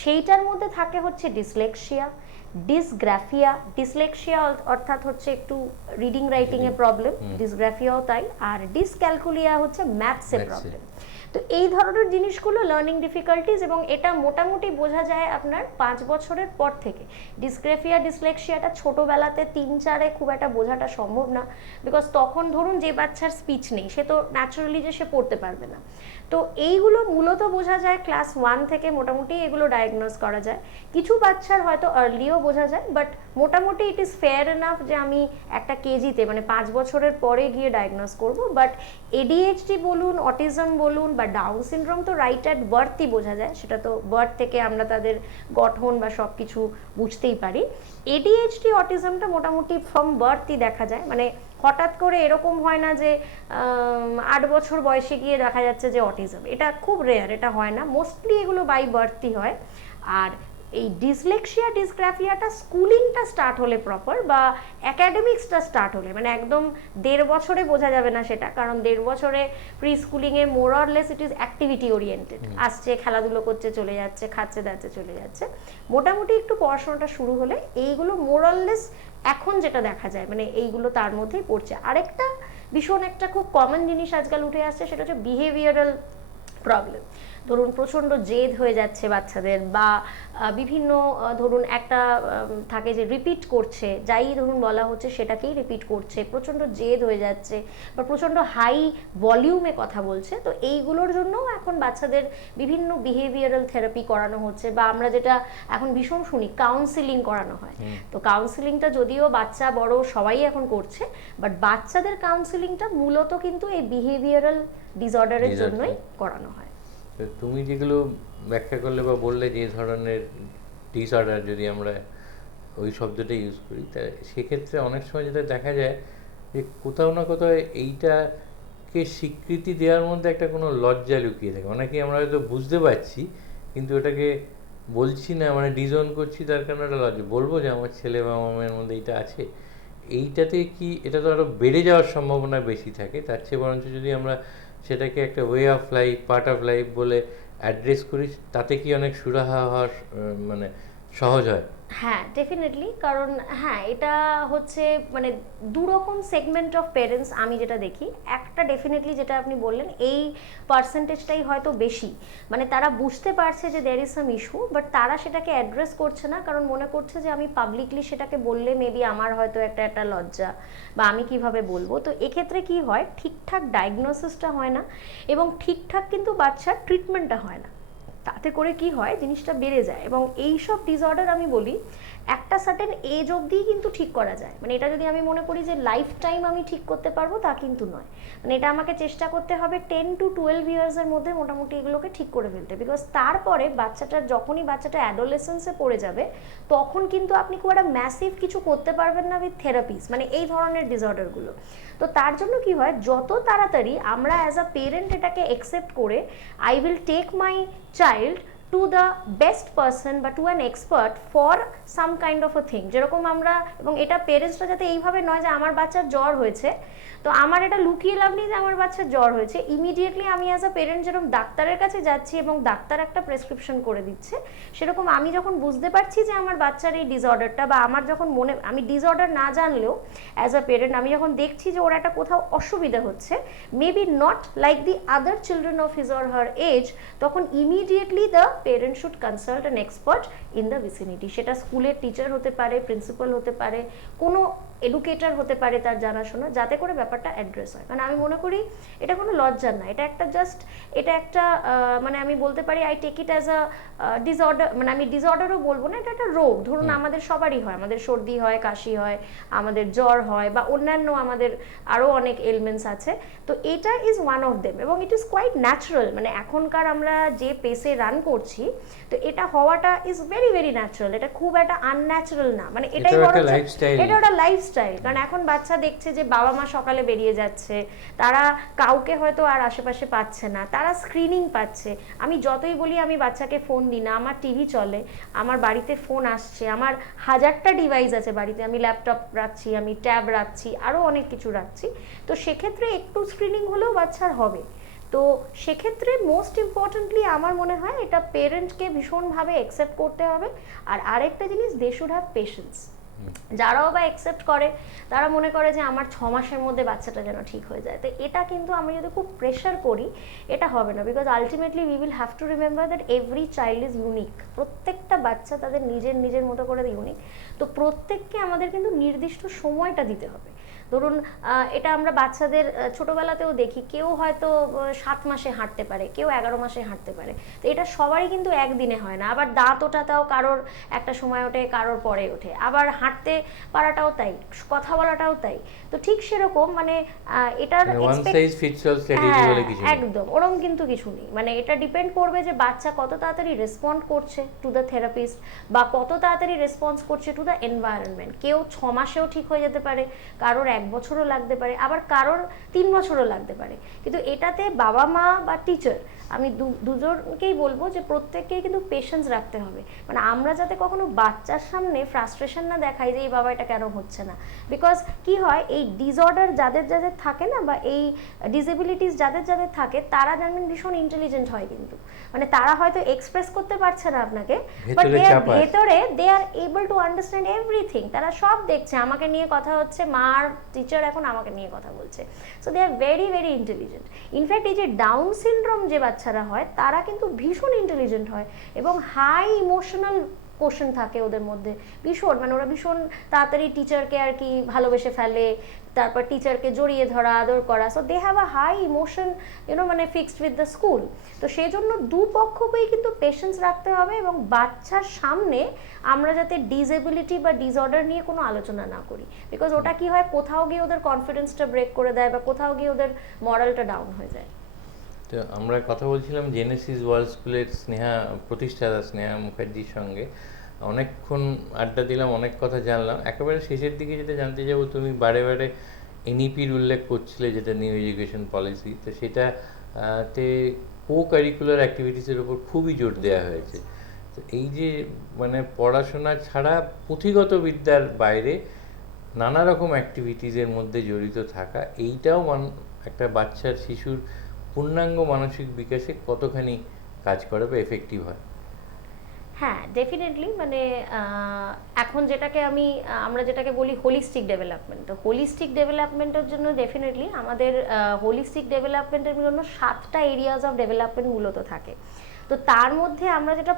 সেইটার মধ্যে থাকে হচ্ছে ডিসলেক্সিয়া, ডিসগ্রাফিয়া। ডিসলেক্সিয়া অর্থাৎ হচ্ছে একটু রিডিং রাইটিং এ প্রবলেম, ডিসগ্রাফিয়াও তাই, আর ডিসক্যালকুলিয়া হচ্ছে ম্যাথসে প্রবলেম। তো এই ধরনের জিনিসগুলো লার্নিং ডিফিকাল্টিজ, এবং এটা মোটামুটি বোঝা যায় আপনার 5 বছরের পর থেকে। ডিসগ্রাফিয়া ডিসলেক্সিয়াটা ছোটোবেলাতে 3-4-এ খুব একটা বোঝাটা সম্ভব না, বিকজ তখন ধরুন যে বাচ্চার স্পিচ নেই, সে তো ন্যাচারালি যে সে পড়তে পারবে না। তো এইগুলো মূলত বোঝা যায় ক্লাস 1 থেকে, মোটামুটি এগুলো ডায়াগনোজ করা যায়। কিছু বাচ্চার হয়তো আর্লিও বোঝা যায়, বাট মোটামুটি ইট ইজ ফেয়ার এনাফ যে আমি একটা কেজিতে মানে 5 বছরের পরে গিয়ে ডায়াগনোজ করব। বাট এডিএইচডি বলুন, অটিজম বলুন বা ডাউন সিনড্রোম তো রাইট অ্যাট বার্থই বোঝা যায়, সেটা তো বার্থ থেকে আমরা তাদের গঠন বা সব কিছু বুঝতেই পারি। এডিএইচডি অটিজমটা মোটামুটি ফ্রম বার্থই দেখা যায়, মানে হঠাৎ করে এরকম হয় না যে 8 বছর বয়সে গিয়ে দেখা যাচ্ছে যে অটিজম, এটা খুব রেয়ার, এটা হয় না, মোস্টলি এগুলো বাই বার্থই হয়। আর এই ডিসলেক্সিয়া ডিসগ্রাফিয়াটা স্কুলিংটা স্টার্ট হলে প্রপার, বা অ্যাকাডেমিক্সটা স্টার্ট হলে, মানে একদম 1.5 বছরে বোঝা যাবে না সেটা, কারণ 1.5 বছরে প্রি স্কুলিংয়ে more or less it is activity oriented, আসছে খেলাধুলো করছে চলে যাচ্ছে, খাচ্ছে দাচ্ছে চলে যাচ্ছে। মোটামুটি একটু পড়াশোনাটা শুরু হলে এইগুলো মোর অর লেস এখন যেটা দেখা যায় মানে এইগুলো তার মধ্যেই পড়ছে। আরেকটা ভীষণ একটা খুব কমন জিনিস আজকাল উঠে আসছে, সেটা হচ্ছে বিহেভিয়ারাল প্রবলেম। ধরুন প্রচণ্ড জেদ হয়ে যাচ্ছে বাচ্চাদের, বা বিভিন্ন ধরুন একটা থাকে যে রিপিট করছে, যাই ধরুন বলা হচ্ছে সেটাকেই রিপিট করছে, প্রচণ্ড জেদ হয়ে যাচ্ছে, বা প্রচণ্ড হাই ভলিউমে কথা বলছে। তো এইগুলোর জন্যও এখন বাচ্চাদের বিভিন্ন বিহেভিয়ারাল থেরাপি করানো হচ্ছে, বা আমরা যেটা এখন ভীষণ শুনি কাউন্সিলিং করানো হয়। তো কাউন্সিলিংটা যদিও বাচ্চা বড় সবাই এখন করছে, বাট বাচ্চাদের কাউন্সিলিংটা মূলত কিন্তু এই বিহেভিয়ারাল ডিসঅর্ডারের জন্যই করানো হয়। তুমি যেগুলো ব্যাখ্যা করলে বা বললে যে ধরনের ডিসঅর্ডার, যদি আমরা ওই শব্দটা ইউজ করি, তা সেক্ষেত্রে অনেক সময় যেটা দেখা যায় যে কোথাও না কোথাও এইটাকে স্বীকৃতি দেওয়ার মধ্যে একটা কোনো লজ্জা লুকিয়ে থাকে। অনেকেই আমরা হয়তো বুঝতে পারছি কিন্তু ওটাকে বলছি না, মানে ডিজোন করছি, তার কারণে একটা লজ্জা, বলবো যে আমার ছেলে বা আমার মেয়ের মধ্যে এইটা আছে। এইটাতে কি এটা তো আরও বেড়ে যাওয়ার সম্ভাবনা বেশি থাকে, তার চেয়ে বরঞ্চ যদি আমরা সেটাকে একটা way of life, part of life বলে অ্যাড্রেস করি, তাতে কি অনেক সুরাহা হওয়ার মানে সহজ হয়? হ্যাঁ ডেফিনেটলি, কারণ হ্যাঁ এটা হচ্ছে মানে দুরকম সেগমেন্ট অফ পেরেন্টস আমি যেটা দেখি। একটা ডেফিনেটলি যেটা আপনি বললেন, এই পার্সেন্টেজটাই হয়তো বেশি, মানে তারা বুঝতে পারছে যে there is some issue, but তারা সেটাকে অ্যাড্রেস করছে না, কারণ মনে করছে যে আমি পাবলিকলি সেটাকে বললে মেবি আমার হয়তো একটা লজ্জা, বা আমি কিভাবে বলবো। তো এক্ষেত্রে কি হয়, ঠিকঠাক ডায়াগনোসিসটা হয় না, এবং ঠিকঠাক কিন্তু বাচ্চার ট্রিটমেন্টটা হয় না। তাতে করে কি হয়, জিনিসটা বেড়ে যায়। এবং এই সব ডিসঅর্ডার আমি বলি একটা সার্টেন এজ অবধিই কিন্তু ঠিক করা যায়, মানে এটা যদি আমি মনে করি যে লাইফ টাইম আমি ঠিক করতে পারবো তা কিন্তু নয়, মানে এটা আমাকে চেষ্টা করতে হবে 10 to 12 ইয়ার্সের মধ্যে মোটামুটি এগুলোকে ঠিক করে ফেলতে। বিকজ তারপরে যখনই বাচ্চাটা অ্যাডোলেসেন্সে পড়ে যাবে, তখন কিন্তু আপনি খুব একটা ম্যাসিভ কিছু করতে পারবেন না উইথ থেরাপিস, মানে এই ধরনের ডিসঅর্ডারগুলো। তো তার জন্য কি হয়, যত তাড়াতাড়ি আমরা অ্যাজ আ পেরেন্ট এটাকে অ্যাকসেপ্ট করে I will take my child to the best person বা to an expert for some kind of a thing, যেরকম আমরা, এবং এটা পেরেন্টসরা যাতে এইভাবে নয় যে আমার বাচ্চার জ্বর হয়েছে তো আমার এটা লুকিয়ে লাভ নেই যে আমার বাচ্চার জ্বর হয়েছে, ইমিডিয়েটলি আমি অ্যাজ আ পেরেন্ট যেরকম ডাক্তারের কাছে যাচ্ছি এবং ডাক্তার একটা প্রেসক্রিপশন করে দিচ্ছে, সেরকম আমি যখন বুঝতে পারছি যে আমার বাচ্চার এই ডিসঅর্ডারটা, বা আমার যখন আমি ডিসঅর্ডার না জানলেও অ্যাজ আ পেরেন্ট আমি যখন দেখছি যে ওর একটা কোথাও অসুবিধা হচ্ছে, maybe not like the other children of his or her age, তখন immediately the parent should consult an expert in the vicinity. সেটা স্কুলের টিচার হতে পারে, প্রিন্সিপাল হতে পারে, কোনো এডুকেটর হতে পারে তার জানাশোনা, যাতে করে ব্যাপারটা অ্যাড্রেস হয়। কারণ আমি মনে করি এটা কোনো লজ্জার না, এটা একটা জাস্ট, এটা একটা মানে আমি বলতে পারি I take it as a disorder, মানে আমি ডিসঅর্ডারও বলবো না, এটা একটা রোগ। ধরুন আমাদের সবারই হয়, আমাদের সর্দি হয়, কাশি হয়, আমাদের জ্বর হয়, বা অন্যান্য আমাদের আরও অনেক এলিমেন্টস আছে। তো এটা ইজ ওয়ান অফ দেম, এবং ইট ইজ কোয়াইট ন্যাচারাল। মানে এখনকার আমরা যে পেসে রান করছি, তো এটা হওয়াটা is very very very natural, এটা খুব একটা আনন্যাচারাল না, মানে এটাই এটাও বড় একটা হচ্ছে- lifestyle। এটা ওটা লাইফস্টাইল। কারণ এখন বাচ্চা দেখছে যে বাবা মা সকালে বেরিয়ে যাচ্ছে, তারা কাউকে হয়তো আর আশেপাশে পাচ্ছে না, তারা স্ক্রিনিং পাচ্ছে। আমি যতই বলি আমি বাচ্চাকে ফোন দিই না, আমার টিভি চলে, আমার বাড়িতে ফোন আসছে, আমার হাজারটা ডিভাইস আছে বাড়িতে, আমি ল্যাপটপ রাখছি, আমি ট্যাব রাখছি, আরও অনেক কিছু রাখছি। তো সেক্ষেত্রে একটু স্ক্রিনিং হলেও বাচ্চার হবে। তো সেক্ষেত্রে মোস্ট ইম্পর্টেন্টলি আমার মনে হয় এটা পেরেন্টকে ভীষণভাবে অ্যাকসেপ্ট করতে হবে। আর আরেকটা জিনিস, দে শুড হ্যাভ পেশেন্স। যারাও বা অ্যাকসেপ্ট করে তারা মনে করে যে আমার 6 মাসের মধ্যে বাচ্চাটা যেন ঠিক হয়ে যায়, তো এটা কিন্তু আমি যদি খুব প্রেশার করি এটা হবে না। Because ultimately we will have to remember that every child is unique. প্রত্যেকটা বাচ্চা তাদের নিজের নিজের মতো করে ইউনিক। তো প্রত্যেককে আমাদের কিন্তু নির্দিষ্ট সময়টা দিতে হবে। ধরুন এটা আমরা বাচ্চাদের ছোটবেলাতেও দেখি, কেউ হয়তো 7 মাসে হাঁটতে পারে, কেউ 11 মাসে হাঁটতে পারে। তো এটা সবারই কিন্তু একদিনে হয় না। আবার দাঁত ওঠাটাও কারোর একটা সময় ওঠে, কারোর পরে ওঠে। আবার হাঁটতে পারাটাও তাই, কথা বলাটাও তাই। তো ঠিক সেরকম মানে এটার one size fits all strategy বলে কিছু নেই। একদম ওরকম কিন্তু কিছু নেই। মানে এটা ডিপেন্ড করবে যে বাচ্চা কত তাড়াতাড়ি রেসপন্ড করছে টু দ্য থেরাপিস্ট, বা কত তাড়াতাড়ি রেসপন্স করছে টু দ্য এনভায়রনমেন্ট। কেউ 6 মাসেও ঠিক হয়ে যেতে পারে, কারোর 1 বছরও লাগতে পারে, আবার কারোর 3 বছরও লাগতে পারে। কিন্তু এটাতে বাবা মা বা টিচার, আমি দুজনকেই বলবো যে প্রত্যেককেই কিন্তু পেশেন্স রাখতে হবে। মানে আমরা যাতে কখনো বাচ্চার সামনে ফ্রাস্ট্রেশন না দেখাই যে এই বাবা এটা কেন হচ্ছে না। বিকজ কি হয়, এই ডিসঅর্ডার যাদের যাদের থাকে না, বা এই ডিসেবিলিটিস যাদের যাদের থাকে, তারা জানবেন ভীষণ ইন্টেলিজেন্ট হয়। কিন্তু মানে তারা হয়তো এক্সপ্রেস করতে পারছে না আপনাকে, বাট ভেতরে they are able to understand everything. তারা সব দেখছে, আমাকে নিয়ে কথা হচ্ছে, মার টিচার এখন আমাকে নিয়ে কথা বলছে। So they are very very intelligent. In fact এই যে ডাউন সিনড্রোম যে বাচ্চারা হয় তারা কিন্তু ভীষণ ইন্টেলিজেন্ট হয়, এবং হাই ইমোশনাল কোশ্চেন থাকে ওদের মধ্যে ভীষণ। মানে ওরা ভীষণ তাড়াতাড়ি টিচারকে আর কি ভালোবেসে ফেলে, তারপর টিচারকে জড়িয়ে ধরা, আদর করা। So they have a high emotion মানে ফিক্সড উইথ দ্য স্কুল। তো সেই জন্য দুপক্ষকেই কিন্তু পেশেন্স রাখতে হবে, এবং বাচ্চার সামনে আমরা যাতে ডিসেবিলিটি বা ডিসঅর্ডার নিয়ে কোনো আলোচনা না করি। বিকজ ওটা কি হয়, কোথাও গিয়ে ওদের কনফিডেন্সটা ব্রেক করে দেয়, বা কোথাও গিয়ে ওদের মরালটা ডাউন হয়ে যায়। তো আমরা কথা বলছিলাম জেনেসিস ওয়ার্ল্ড স্কুলের প্রতিষ্ঠাতা স্নেহা মুখার্জির সঙ্গে। অনেকক্ষণ আড্ডা দিলাম, অনেক কথা জানলাম। একেবারে শেষের দিকে যেটা জানতে যাবো, তুমি বারে বারে এনইপির উল্লেখ করছিলে, যেটা নিউ এডুকেশন পলিসি, তো সেটাতে কো কারিকুলার অ্যাক্টিভিটিসের উপর খুবই জোর দেওয়া হয়েছে। তো এই যে মানে পড়াশোনা ছাড়া পুঁথিগত বিদ্যার বাইরে নানা রকম অ্যাক্টিভিটিসের মধ্যে জড়িত থাকা, এইটাও একটা বাচ্চার শিশুর পূর্ণাঙ্গ মানসিক বিকাশে কতখানি কাজ করে বা এফেক্টিভ হয়? হ্যাঁ, ডেফিনেটলি। মানে এখন যেটাকে আমরা যেটাকে বলি হোলিস্টিক ডেভেলপমেন্ট, তো হোলিস্টিক ডেভেলপমেন্টের জন্য ডেফিনেটলি আমাদের হোলিস্টিক ডেভেলপমেন্টের জন্য 7টা এরিয়াজ অফ ডেভেলপমেন্ট মূলত থাকে। তো তার মধ্যে আমরা যেটা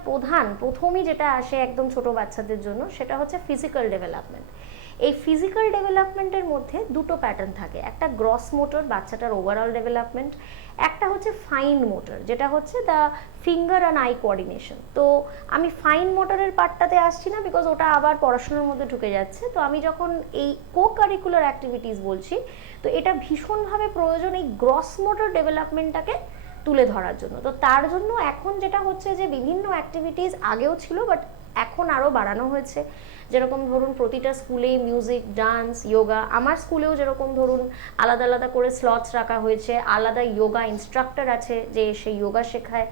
প্রথমেই যেটা আসে একদম ছোট বাচ্চাদের জন্য, সেটা হচ্ছে ফিজিক্যাল ডেভেলপমেন্ট। এই ফিজিক্যাল ডেভেলপমেন্টের মধ্যে দুটো প্যাটার্ন থাকে, একটা গ্রস মোটর, বাচ্চাটার ওভারঅল ডেভেলপমেন্ট, একটা হচ্ছে ফাইন মোটর, যেটা হচ্ছে the finger and I coordination. তো আমি ফাইন মোটরের পার্টটাতে আসছি না, বিকজ ওটা আবার পড়াশোনার মধ্যে ঢুকে যাচ্ছে। তো আমি যখন এই কো কারিকুলার অ্যাক্টিভিটিস বলছি, তো এটা ভীষণভাবে প্রয়োজন এই গ্রস মোটর ডেভেলপমেন্টটাকে তুলে ধরার জন্য। তো তার জন্য এখন যেটা হচ্ছে যে বিভিন্ন অ্যাক্টিভিটিস আগেও ছিল, বাট এখন আরও বাড়ানো হয়েছে। যেরকম ধরুন প্রতিটা স্কুলেই মিউজিক, ডান্স, যোগা, আমার স্কুলেও যেরকম ধরুন আলাদা আলাদা করে স্লটস রাখা হয়েছে, আলাদা যোগা ইনস্ট্রাক্টর আছে যে সেই যোগা শেখায়,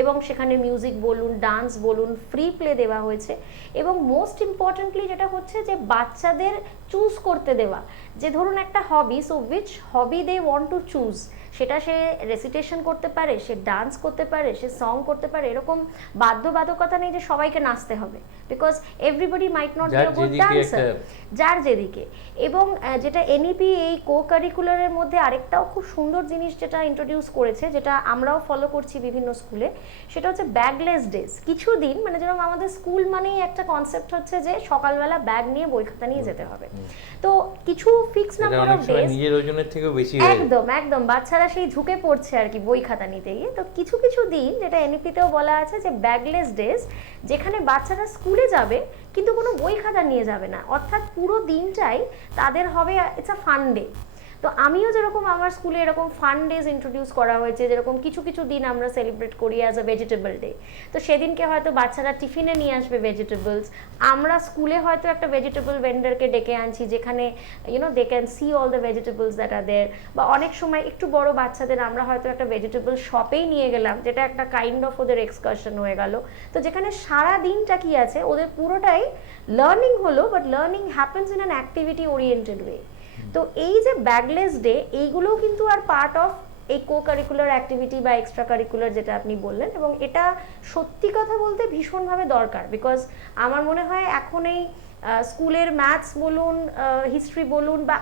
এবং সেখানে মিউজিক বলুন, ডান্স বলুন, ফ্রি প্লে দেওয়া হয়েছে। এবং মোস্ট ইম্পর্টেন্টলি যেটা হচ্ছে যে বাচ্চাদের চুজ করতে দেওয়া, যে ধরুন একটা hobby, so which hobby they want to choose, সেটা সে রেসিটেশন করতে পারে, সে ডান্স করতে পারে, সে সং করতে পারে। এরকম বাধ্যবাধকতা নেই যে সবাইকে নাচতে হবে, because everybody might not be a good dancer, যার যেদিকে। এবং যেটা এনইপি এই কো কারিকুলারের মধ্যে আরেকটাও খুব সুন্দর জিনিস যেটা ইন্ট্রোডিউস করেছে, যেটা আমরাও ফলো করছি বিভিন্ন স্কুলে, সেটা হচ্ছে ব্যাগলেস ডেজ। কিছুদিন মানে যেরকম আমাদের স্কুল মানেই একটা কনসেপ্ট হচ্ছে যে সকালবেলা ব্যাগ নিয়ে বই খাতা নিয়ে যেতে হবে। তো কিছু ফিক্স নাম্বার অফ ডেজ, নিজের ওজনের থেকেও বেশি হয়ে একদম একদম বাচ্চারা সেই ঝুঁকে পড়ছে আর কি বই খাতা নিতে গিয়ে। তো কিছু কিছু দিন, যেটা এনইপিতেও বলা আছে, যে ব্যাগলেস ডেজ, যেখানে বাচ্চারা স্কুলে যাবে কিন্তু কোনো বই খাতা নিয়ে যাবে না, অর্থাৎ পুরো দিনটাই তাদের হবে ইটস আ ফান ডে। তো আমিও যেরকম আমার স্কুলে এরকম ফান ডেজ ইন্ট্রোডিউস করা হয়েছে, যেরকম কিছু কিছু দিন আমরা সেলিব্রেট করি অ্যাজ আ ভেজিটেবল ডে। তো সেদিনকে হয়তো বাচ্চারা টিফিনে নিয়ে আসবে ভেজিটেবলস, আমরা স্কুলে হয়তো একটা ভেজিটেবল ভেন্ডারকে ডেকে আনছি যেখানে they can see all the vegetables that are there. বা অনেক সময় একটু বড় বাচ্চাদের আমরা হয়তো একটা ভেজিটেবল শপেই নিয়ে গেলাম, যেটা একটা কাইন্ড অফ ওদের এক্সকারশন হয়ে গেল। তো যেখানে সারা দিনটা কি আছে, ওদের পুরোটাই লার্নিং হলো, but learning happens in an activity oriented way. তো এই যে ব্যাগলেস ডে, এইগুলোও কিন্তু আর পার্ট অফ এই কো কারিকুলার অ্যাক্টিভিটি বা এক্সট্রা কারিকুলার যেটা আপনি বললেন, এবং এটা সত্যি কথা বলতে ভীষণভাবে দরকার। বিকজ আমার মনে হয় এখন এই স্কুলের ম্যাথস বলুন, হিস্ট্রি বলুন, বা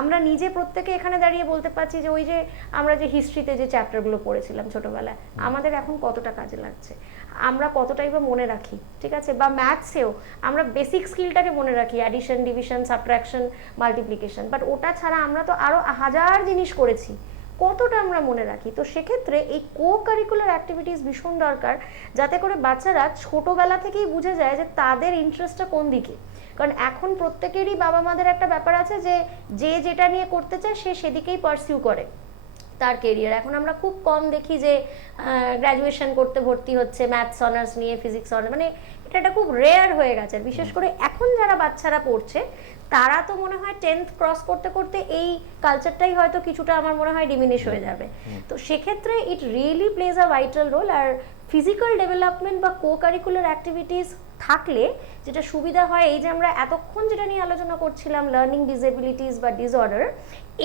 আমরা নিজে প্রত্যেকে এখানে দাঁড়িয়ে বলতে পারছি যে ওই যে আমরা যে হিস্ট্রিতে যে চ্যাপ্টারগুলো পড়েছিলাম ছোটবেলায়, আমাদের এখন কতটা কাজে লাগছে, আমরা কতটাই বা মনে রাখি, ঠিক আছে? বা ম্যাথসেও আমরা বেসিক স্কিলটাকে মনে রাখি, addition, division, subtraction, multiplication, but ওটা ছাড়া আমরা তো আরও হাজার জিনিস করেছি, কতটা আমরা মনে রাখি? তো সেক্ষেত্রে এই কো কারিকুলার অ্যাক্টিভিটিস ভীষণ দরকার, যাতে করে বাচ্চারা ছোটবেলা থেকেই বুঝে যায় যে তাদের ইন্টারেস্টটা কোন দিকে। কারণ এখন প্রত্যেকেরই বাবা মাদের একটা ব্যাপার আছে যে যে যেটা নিয়ে করতে চায় সে সেদিকেই পারসিউ করে তার কেরিয়ার। এখন আমরা খুব কম দেখি যে গ্র্যাজুয়েশন করতে ভর্তি হচ্ছে ম্যাথস অনার্স নিয়ে, ফিজিক্স অনার্স, মানে এটা খুব রেয়ার হয়ে গেছে। বিশেষ করে এখন যারা বাচ্চারা পড়ছে তারা তো মনে হয় 10th ক্রস করতে করতে এই কালচারটাই হয়তো কিছুটা আমার মনে হয় ডিমিনিশ হয়ে যাবে। তো সেক্ষেত্রে it really plays a vital role. আর ফিজিক্যাল ডেভেলপমেন্ট বা কো কারিকুলার অ্যাক্টিভিটিস থাকলে যেটা সুবিধা হয়, এই যে আমরা এতক্ষণ যেটা নিয়ে আলোচনা করছিলাম, লার্নিং ডিসেবিলিটিস বা ডিসঅর্ডার,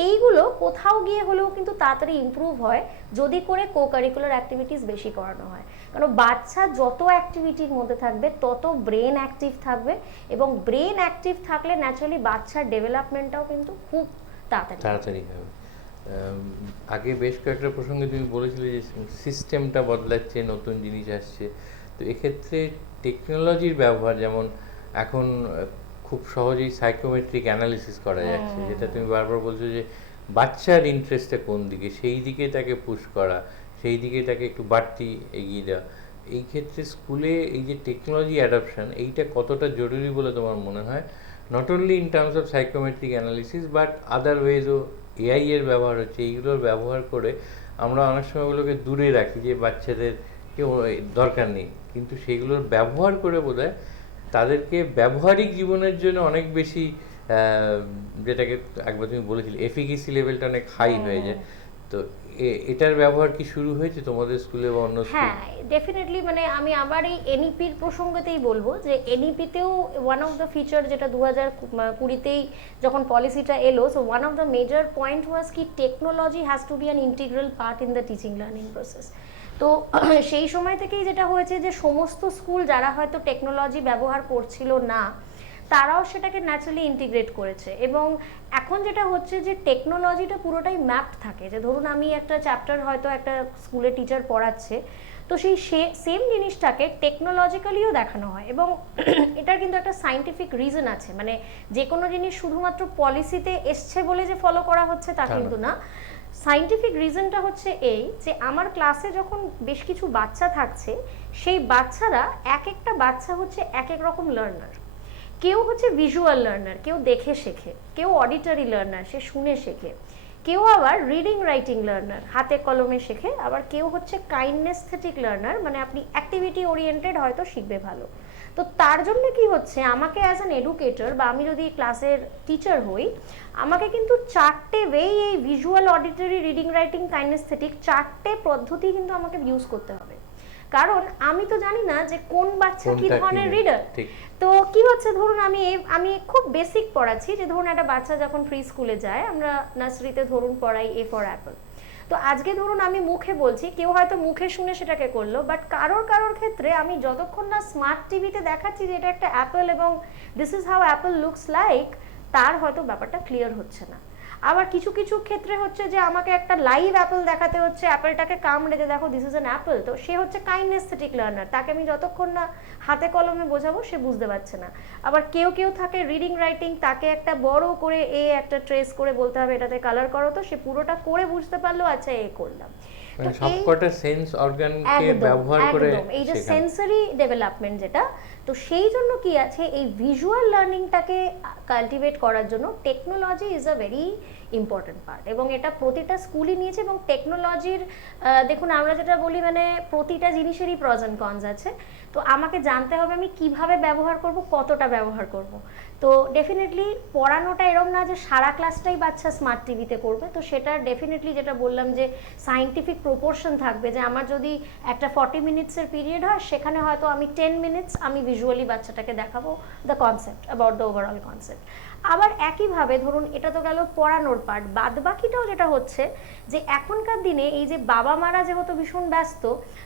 এইগুলো কোথাও গিয়ে হলেও কিন্তু তাড়াতাড়ি ইমপ্রুভ হয় যদি করে কো কারিকুলার অ্যাক্টিভিটিস বেশি করানো হয়। কারণ বাচ্চা যত অ্যাক্টিভিটির মধ্যে থাকবে তত ব্রেন অ্যাক্টিভ থাকবে, এবং ব্রেন অ্যাক্টিভ থাকলে ন্যাচারালি বাচ্চার ডেভেলপমেন্টটাও কিন্তু খুব তাড়াতাড়ি হবে। আগে বেশ কয়েকটা প্রসঙ্গে তুমি বলেছিলে যে সিস্টেমটা বদলাচ্ছে, নতুন জিনিস আসছে। তো এক্ষেত্রে টেকনোলজির ব্যবহার, যেমন এখন খুব সহজেই সাইকোমেট্রিক অ্যানালিসিস করা যাচ্ছে, যেটা তুমি বারবার বলছো যে বাচ্চার ইন্টারেস্টটা কোন দিকে, সেই দিকে তাকে পুশ করা, সেই দিকে তাকে একটু বাড়তি এগিয়ে দেওয়া। এই ক্ষেত্রে স্কুলে এই যে টেকনোলজি অ্যাডাপশন, এইটা কতটা জরুরি বলে তোমার মনে হয়? Not only in terms of psychometric analysis, but other ওয়েজও এআই এর ব্যবহার হচ্ছে। এইগুলোর ব্যবহার করে আমরা অনেক সময় ওগুলোকে দূরে রাখি যে বাচ্চাদের কেউ দরকার নেই, কিন্তু সেগুলোর ব্যবহার করে বোধহয় তাদেরকে ব্যবহারিক জীবনের জন্য অনেক বেশি, যেটাকে একবার তুমি বলেছিলে এফিকেসি লেভেলটা অনেক হাই হয়ে যায়। তো এটার ব্যবহার কি শুরু হয়েছে তোমাদের স্কুলে বা অন্য স্কুলে? হ্যাঁ, ডেফিনেটলি। মানে আমি আবার এই এনইপির প্রসঙ্গতেই বলবো যে এনইপিতেও ওয়ান অফ দ্য ফিচার, যেটা 2020তেই যখন পলিসিটা এলো, so one of the major point was কি technology has to be an integral part in the teaching learning process. তো সেই সময় থেকেই যেটা হয়েছে যে সমস্ত স্কুল যারা হয়তো টেকনোলজি ব্যবহার করছিল না, তারাও সেটাকে ন্যাচারালি ইন্টিগ্রেট করেছে। এবং এখন যেটা হচ্ছে যে টেকনোলজিটা পুরোটাই ম্যাপড থাকে, যে ধরুন আমি একটা চ্যাপ্টার হয়তো একটা স্কুলে টিচার পড়াচ্ছে, তো সেই সেম জিনিসটাকে টেকনোলজিক্যালিও দেখানো হয়। এবং এটার কিন্তু একটা সায়েন্টিফিক রিজন আছে, মানে যে কোনো জিনিস শুধুমাত্র পলিসিতে এসছে বলে যে ফলো করা হচ্ছে তা কিন্তু না। সায়েন্টিফিক রিজনটা হচ্ছে এই যে আমার ক্লাসে যখন বেশ কিছু বাচ্চা থাকছে, সেই বাচ্চারা এক একটা বাচ্চা হচ্ছে এক এক রকম লার্নার। কেউ হচ্ছে ভিজুয়াল লার্নার, কেউ দেখে শেখে, কেউ অডিটরি লার্নার, সে শুনে শেখে, কেউ আবার রিডিং রাইটিং লার্নার, হাতে কলমে শেখে, আবার কেউ হচ্ছে কাইনেস্থেটিক লার্নার, মানে আপনি অ্যাক্টিভিটি ওরিয়েন্টেড হয়তো শিখবে ভালো। তো তার জন্য কি হচ্ছে, আমাকে অ্যাজ অ্যান এডুকেটর বা আমি যদি ক্লাসের টিচার হই, আমাকে কিন্তু 4টে ওয়ে, এই visual, auditory, reading writing, kinesthetic, 4টে পদ্ধতি কিন্তু আমাকে ইউজ করতে হবে। কারণ আমি তো জানি না যে কোন বাচ্চা কি ধরনের রিডার। তো কি হচ্ছে, ধরুন আমি খুব বেসিক পড়াচ্ছি, যে ধরুন একটা বাচ্চা যখন প্রি স্কুলে যায়, আমরা নার্সারিতে ধরুন পড়াই এ ফর অ্যাপল। তো আজকে ধরুন আমি মুখে বলছি, কেউ হয়তো মুখে শুনে সেটাকে করলো, বাট কারোর ক্ষেত্রে আমি যতক্ষণ না স্মার্ট টিভিতে দেখাচ্ছি যে এটা একটা অ্যাপল এবং this is how Apple looks like, তার হয়তো ব্যাপারটা ক্লিয়ার হচ্ছে না। আবার কিছু কিছু ক্ষেত্রে হচ্ছে যে আমাকে একটা লাইভ অ্যাপল দেখাতে হচ্ছে, অ্যাপলটাকে কামড়ে দিয়ে দেখো দিস ইজ অ্যান অ্যাপল, তো সে হচ্ছে কাইনেস্থেটিক লার্নার, তাকে আমি যতক্ষণ না হাতে কলমে বোঝাবো সে বুঝতে পারছে না। আবার কেউ থাকে রিডিং রাইটিং, তাকে একটা বড় করে একটা ট্রেস করে বলতে হবে এটাতে কালার করো, তো সে পুরোটা করে বুঝতে পারলো, আচ্ছা এ করলাম। সবকটা সেন্স অর্গানকে ব্যবহার করে এই যে সেন্সরি ডেভেলপমেন্ট যেটা, তো সেই জন্য কি আছে, এই ভিজুয়াল লার্নিংটাকে কাল্টিভেট করার জন্য technology is a very important part, এবং এটা প্রতিটা স্কুলই নিয়েছে। এবং টেকনোলজির দেখুন, আমরা যেটা বলি মানে প্রতিটা জিনিসেরই প্রজ অ্যান্ড কনস আছে, তো আমাকে জানতে হবে আমি কিভাবে ব্যবহার করব, কতটা ব্যবহার করব। তো ডেফিনেটলি পড়ানোটা এরকম না যে সারা ক্লাসটাই বাচ্চা স্মার্ট টিভিতে করবে, তো সেটা ডেফিনেটলি যেটা বললাম যে সায়েন্টিফিক প্রপোর্শন থাকবে, যে আমার যদি একটা 40 মিনিটসের পিরিয়ড হয়, সেখানে হয়তো আমি 10 মিনিটস আমি ভিজুয়ালি বাচ্চাটাকে দেখাবো the concept, about the overall concept. আবার একইভাবে ধরুন এটা তো গেল পড়ানোর পার্ট, বাদ বাকিটাও যেটা হচ্ছে যে এখনকার দিনে এই যে বাবা মারা যেহেতু ভীষণ ব্যস্ত,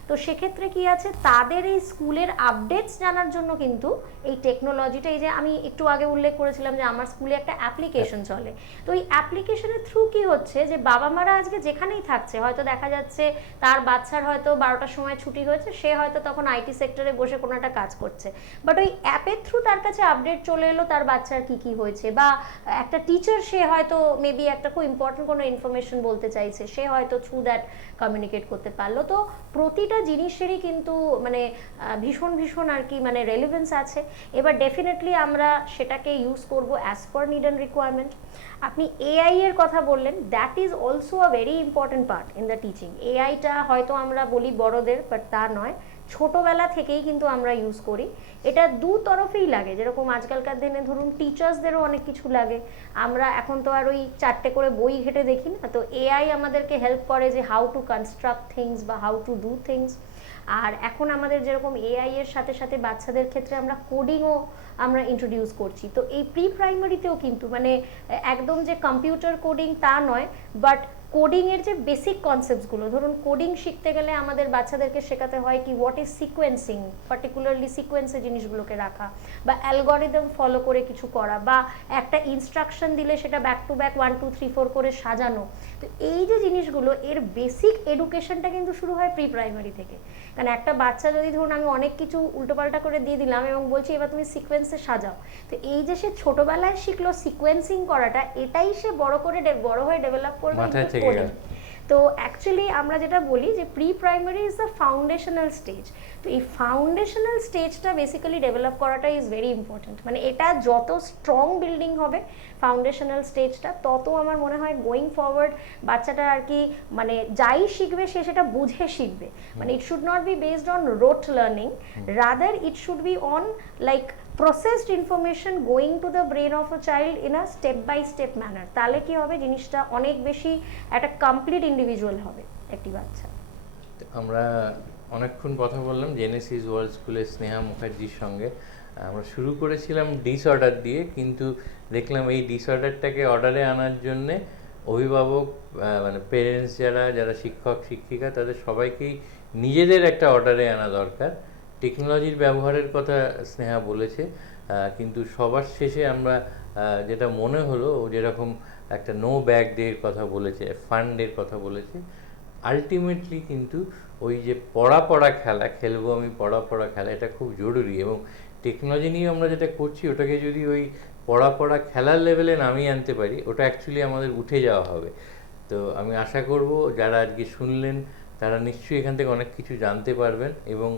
তো সেক্ষেত্রে কি আছে, তাদের এই স্কুলের আপডেটস জানার জন্য কিন্তু এই টেকনোলজিটা, এই যে আমি একটু আগে উল্লেখ করেছিলাম যে আমার স্কুলে একটা অ্যাপ্লিকেশন চলে, তো এই অ্যাপ্লিকেশনের থ্রু কি হচ্ছে যে বাবা মারা আজকে যেখানেই থাকছে, হয়তো দেখা যাচ্ছে তার বাচ্চার হয়তো 12টার সময় ছুটি হয়েছে, সে হয়তো তখন আইটি সেক্টরে বসে কোনো একটা কাজ করছে, বাট ওই অ্যাপের থ্রু তার কাছে আপডেট চলে এলো তার বাচ্চার কি কি হয়েছে, বা একটা টিচার সে হয়তো মেবি একটা খুব ইম্পর্টেন্ট কোনো ইনফরমেশন বলতে চাইছে, সে হয়তো থ্রু দ্যাট কমিউনিকেট করতে পারলো। তো প্রতিটা জিনিসেরই কিন্তু মানে ভীষণ ভীষণ আর কি মানে রেলিভেন্স আছে। এবার ডেফিনেটলি আমরা সেটাকে ইউজ করব as per need and requirement. আপনি এআই এর কথা বললেন, that is also a very important part in the teaching. এআইটা হয়তো আমরা বলি বড়দের, বাট তা নয়, ছোটবেলা থেকেই কিন্তু আমরা ইউজ করি। এটা দু তরফেই লাগে, যেরকম আজকালকার দিনে ধরুন টিচার্সদেরও অনেক কিছু লাগে, আমরা এখন তো আর ওই 4টে করে বই ঘেটে দেখি না, তো এআই আমাদেরকে হেল্প করে যে হাউ টু কনস্ট্রাক্ট থিংস বা হাউ টু ডু থিংস। আর এখন আমাদের যেরকম এআই এর সাথে সাথে বাচ্চাদের ক্ষেত্রে আমরা কোডিংও আমরা ইন্ট্রোডিউস করছি, তো এই প্রি প্রাইমারিতেও কিন্তু মানে একদম যে কম্পিউটার কোডিং তা নয়, বাট কোডিংয়ের যে বেসিক কনসেপ্টসগুলো, ধরুন কোডিং শিখতে গেলে আমাদের বাচ্চাদেরকে শেখাতে হয় কি হোয়াট ইজ সিকোয়েন্সিং, পার্টিকুলারলি সিকোয়েন্সে জিনিসগুলোকে রাখা, বা অ্যালগরিদম ফলো করে কিছু করা, বা একটা ইনস্ট্রাকশন দিলে সেটা ব্যাক টু ব্যাক 1 2 3 4 করে সাজানো। তো এই যে জিনিসগুলো, এর বেসিক এডুকেশনটা কিন্তু শুরু হয় প্রি প্রাইমারি থেকে। কারণ একটা বাচ্চা যদি ধরুন আমি অনেক কিছু উল্টোপাল্টা করে দিয়ে দিলাম এবং বলছি এবার তুমি সিকোয়েন্সে সাজাও, তো এই যে সে ছোটবেলায় শিখলো সিকোয়েন্সিং করাটা, এটাই সে বড় করে বড় হয়ে ডেভেলপ করবে। তো অ্যাকচুয়ালি আমরা যেটা বলি যে pre primary is the foundational stage, তো এই ফাউন্ডেশনাল স্টেজটা বেসিক্যালি ডেভেলপ করাটা ইজ ভেরি ইম্পর্টেন্ট। মানে এটা যত স্ট্রং বিল্ডিং হবে ফাউন্ডেশনাল স্টেজটা, তত আমার মনে হয় গোয়িং ফরওয়ার্ড বাচ্চাটা আর কি মানে যাই শিখবে সে সেটা বুঝে শিখবে। মানে it should not be based on rote learning, rather it should be on like processed information going to the brain of a child in a step by step manner। তাহলে কি হবে, জিনিসটা অনেক বেশি একটা কমপ্লিট ইন্ডিভিজুয়াল হবে একটি বাচ্চা। আমরা অনেকক্ষণ কথা বললাম জেনেসিস ওয়ার্ল্ড স্কুলের স্নেহা মুখার্জির সঙ্গে। আমরা শুরু করেছিলাম ডিসঅর্ডার দিয়ে, কিন্তু দেখলাম এই ডিসঅর্ডারটাকে অর্ডারে আনার জন্যে অভিভাবক মানে পেরেন্টস যারা শিক্ষক শিক্ষিকা তাদের সবাইকেই নিজেদের একটা অর্ডারে আনা দরকার। টেকনোলজির ব্যবহারের কথা স্নেহা বলেছে, কিন্তু সবার শেষে আমরা যেটা মনে হলো, ও যেরকম একটা নো ব্যাগ ডের কথা বলেছে, ফান্ডের কথা বলেছে, আলটিমেটলি কিন্তু ওই যে পড়া খেলা খেলবো আমি পড়া খেলা, এটা খুব জরুরি। এবং টেকনোলজি নিয়ে আমরা যেটা করছি ওটাকে যদি ওই পড়া খেলার লেভেলে নামিয়ে আনতে পারি, ওটা অ্যাকচুয়ালি আমাদের উঠে যাওয়া হবে। তো আমি আশা করব যারা আজকে শুনলেন তারা নিশ্চয়ই এখান থেকে অনেক কিছু জানতে পারবেন। এবং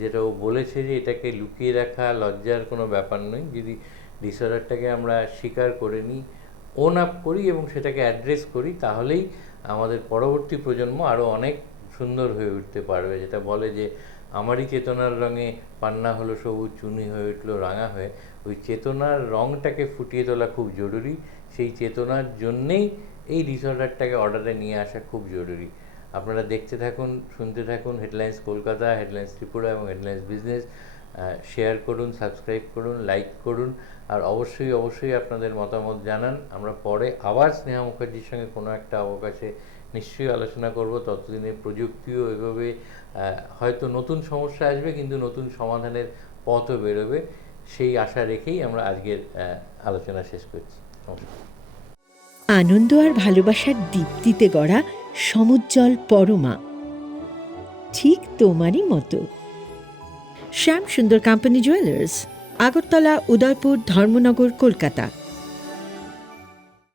যেটা ও বলেছে যে এটাকে লুকিয়ে রাখা লজ্জার কোনো ব্যাপার নয়, যদি ডিসঅর্ডারটাকে আমরা স্বীকার করে নিই, ওন আপ করি এবং সেটাকে অ্যাড্রেস করি, তাহলেই আমাদের পরবর্তী প্রজন্ম আরও অনেক সুন্দর হয়ে উঠতে পারবে। যেটা বলে যে আমারই চেতনার রঙে পান্না হলো সবুজ, চুনি হয়ে উঠলো রাঙা হয়ে, ওই চেতনার রঙটাকে ফুটিয়ে তোলা খুব জরুরি। সেই চেতনার জন্যেই এই ডিসঅর্ডারটাকে অর্ডারে নিয়ে আসা খুব জরুরি। আপনারা দেখতে থাকুন, শুনতে থাকুন হেডলাইন্স কলকাতা, হেডলাইন্স ত্রিপুরা এবং হেডলাইন্স বিজনেস। শেয়ার করুন, সাবস্ক্রাইব করুন, লাইক করুন, আর অবশ্যই আপনাদের মতামত জানান। আমরা পরে আবার স্নেহা মুখার্জির সঙ্গে কোনো একটা অবকাশে নিশ্চয়ই আলোচনা করব। ততদিনে প্রযুক্তিও এভাবে হয়তো নতুন সমস্যা আসবে, কিন্তু নতুন সমাধানের পথও বেরোবে, সেই আশা রেখেই আমরা আজকের আলোচনা শেষ করছি। নমস্কার। আনন্দ আর ভালোবাসার দীপ্তিতে গড়া সমুজ্জ্বল পরমা, ঠিক তোমারই মতো। শ্যাম সুন্দর কোম্পানি জুয়েলার্স, আগরতলা, উদয়পুর, ধর্মনগর, কলকাতা।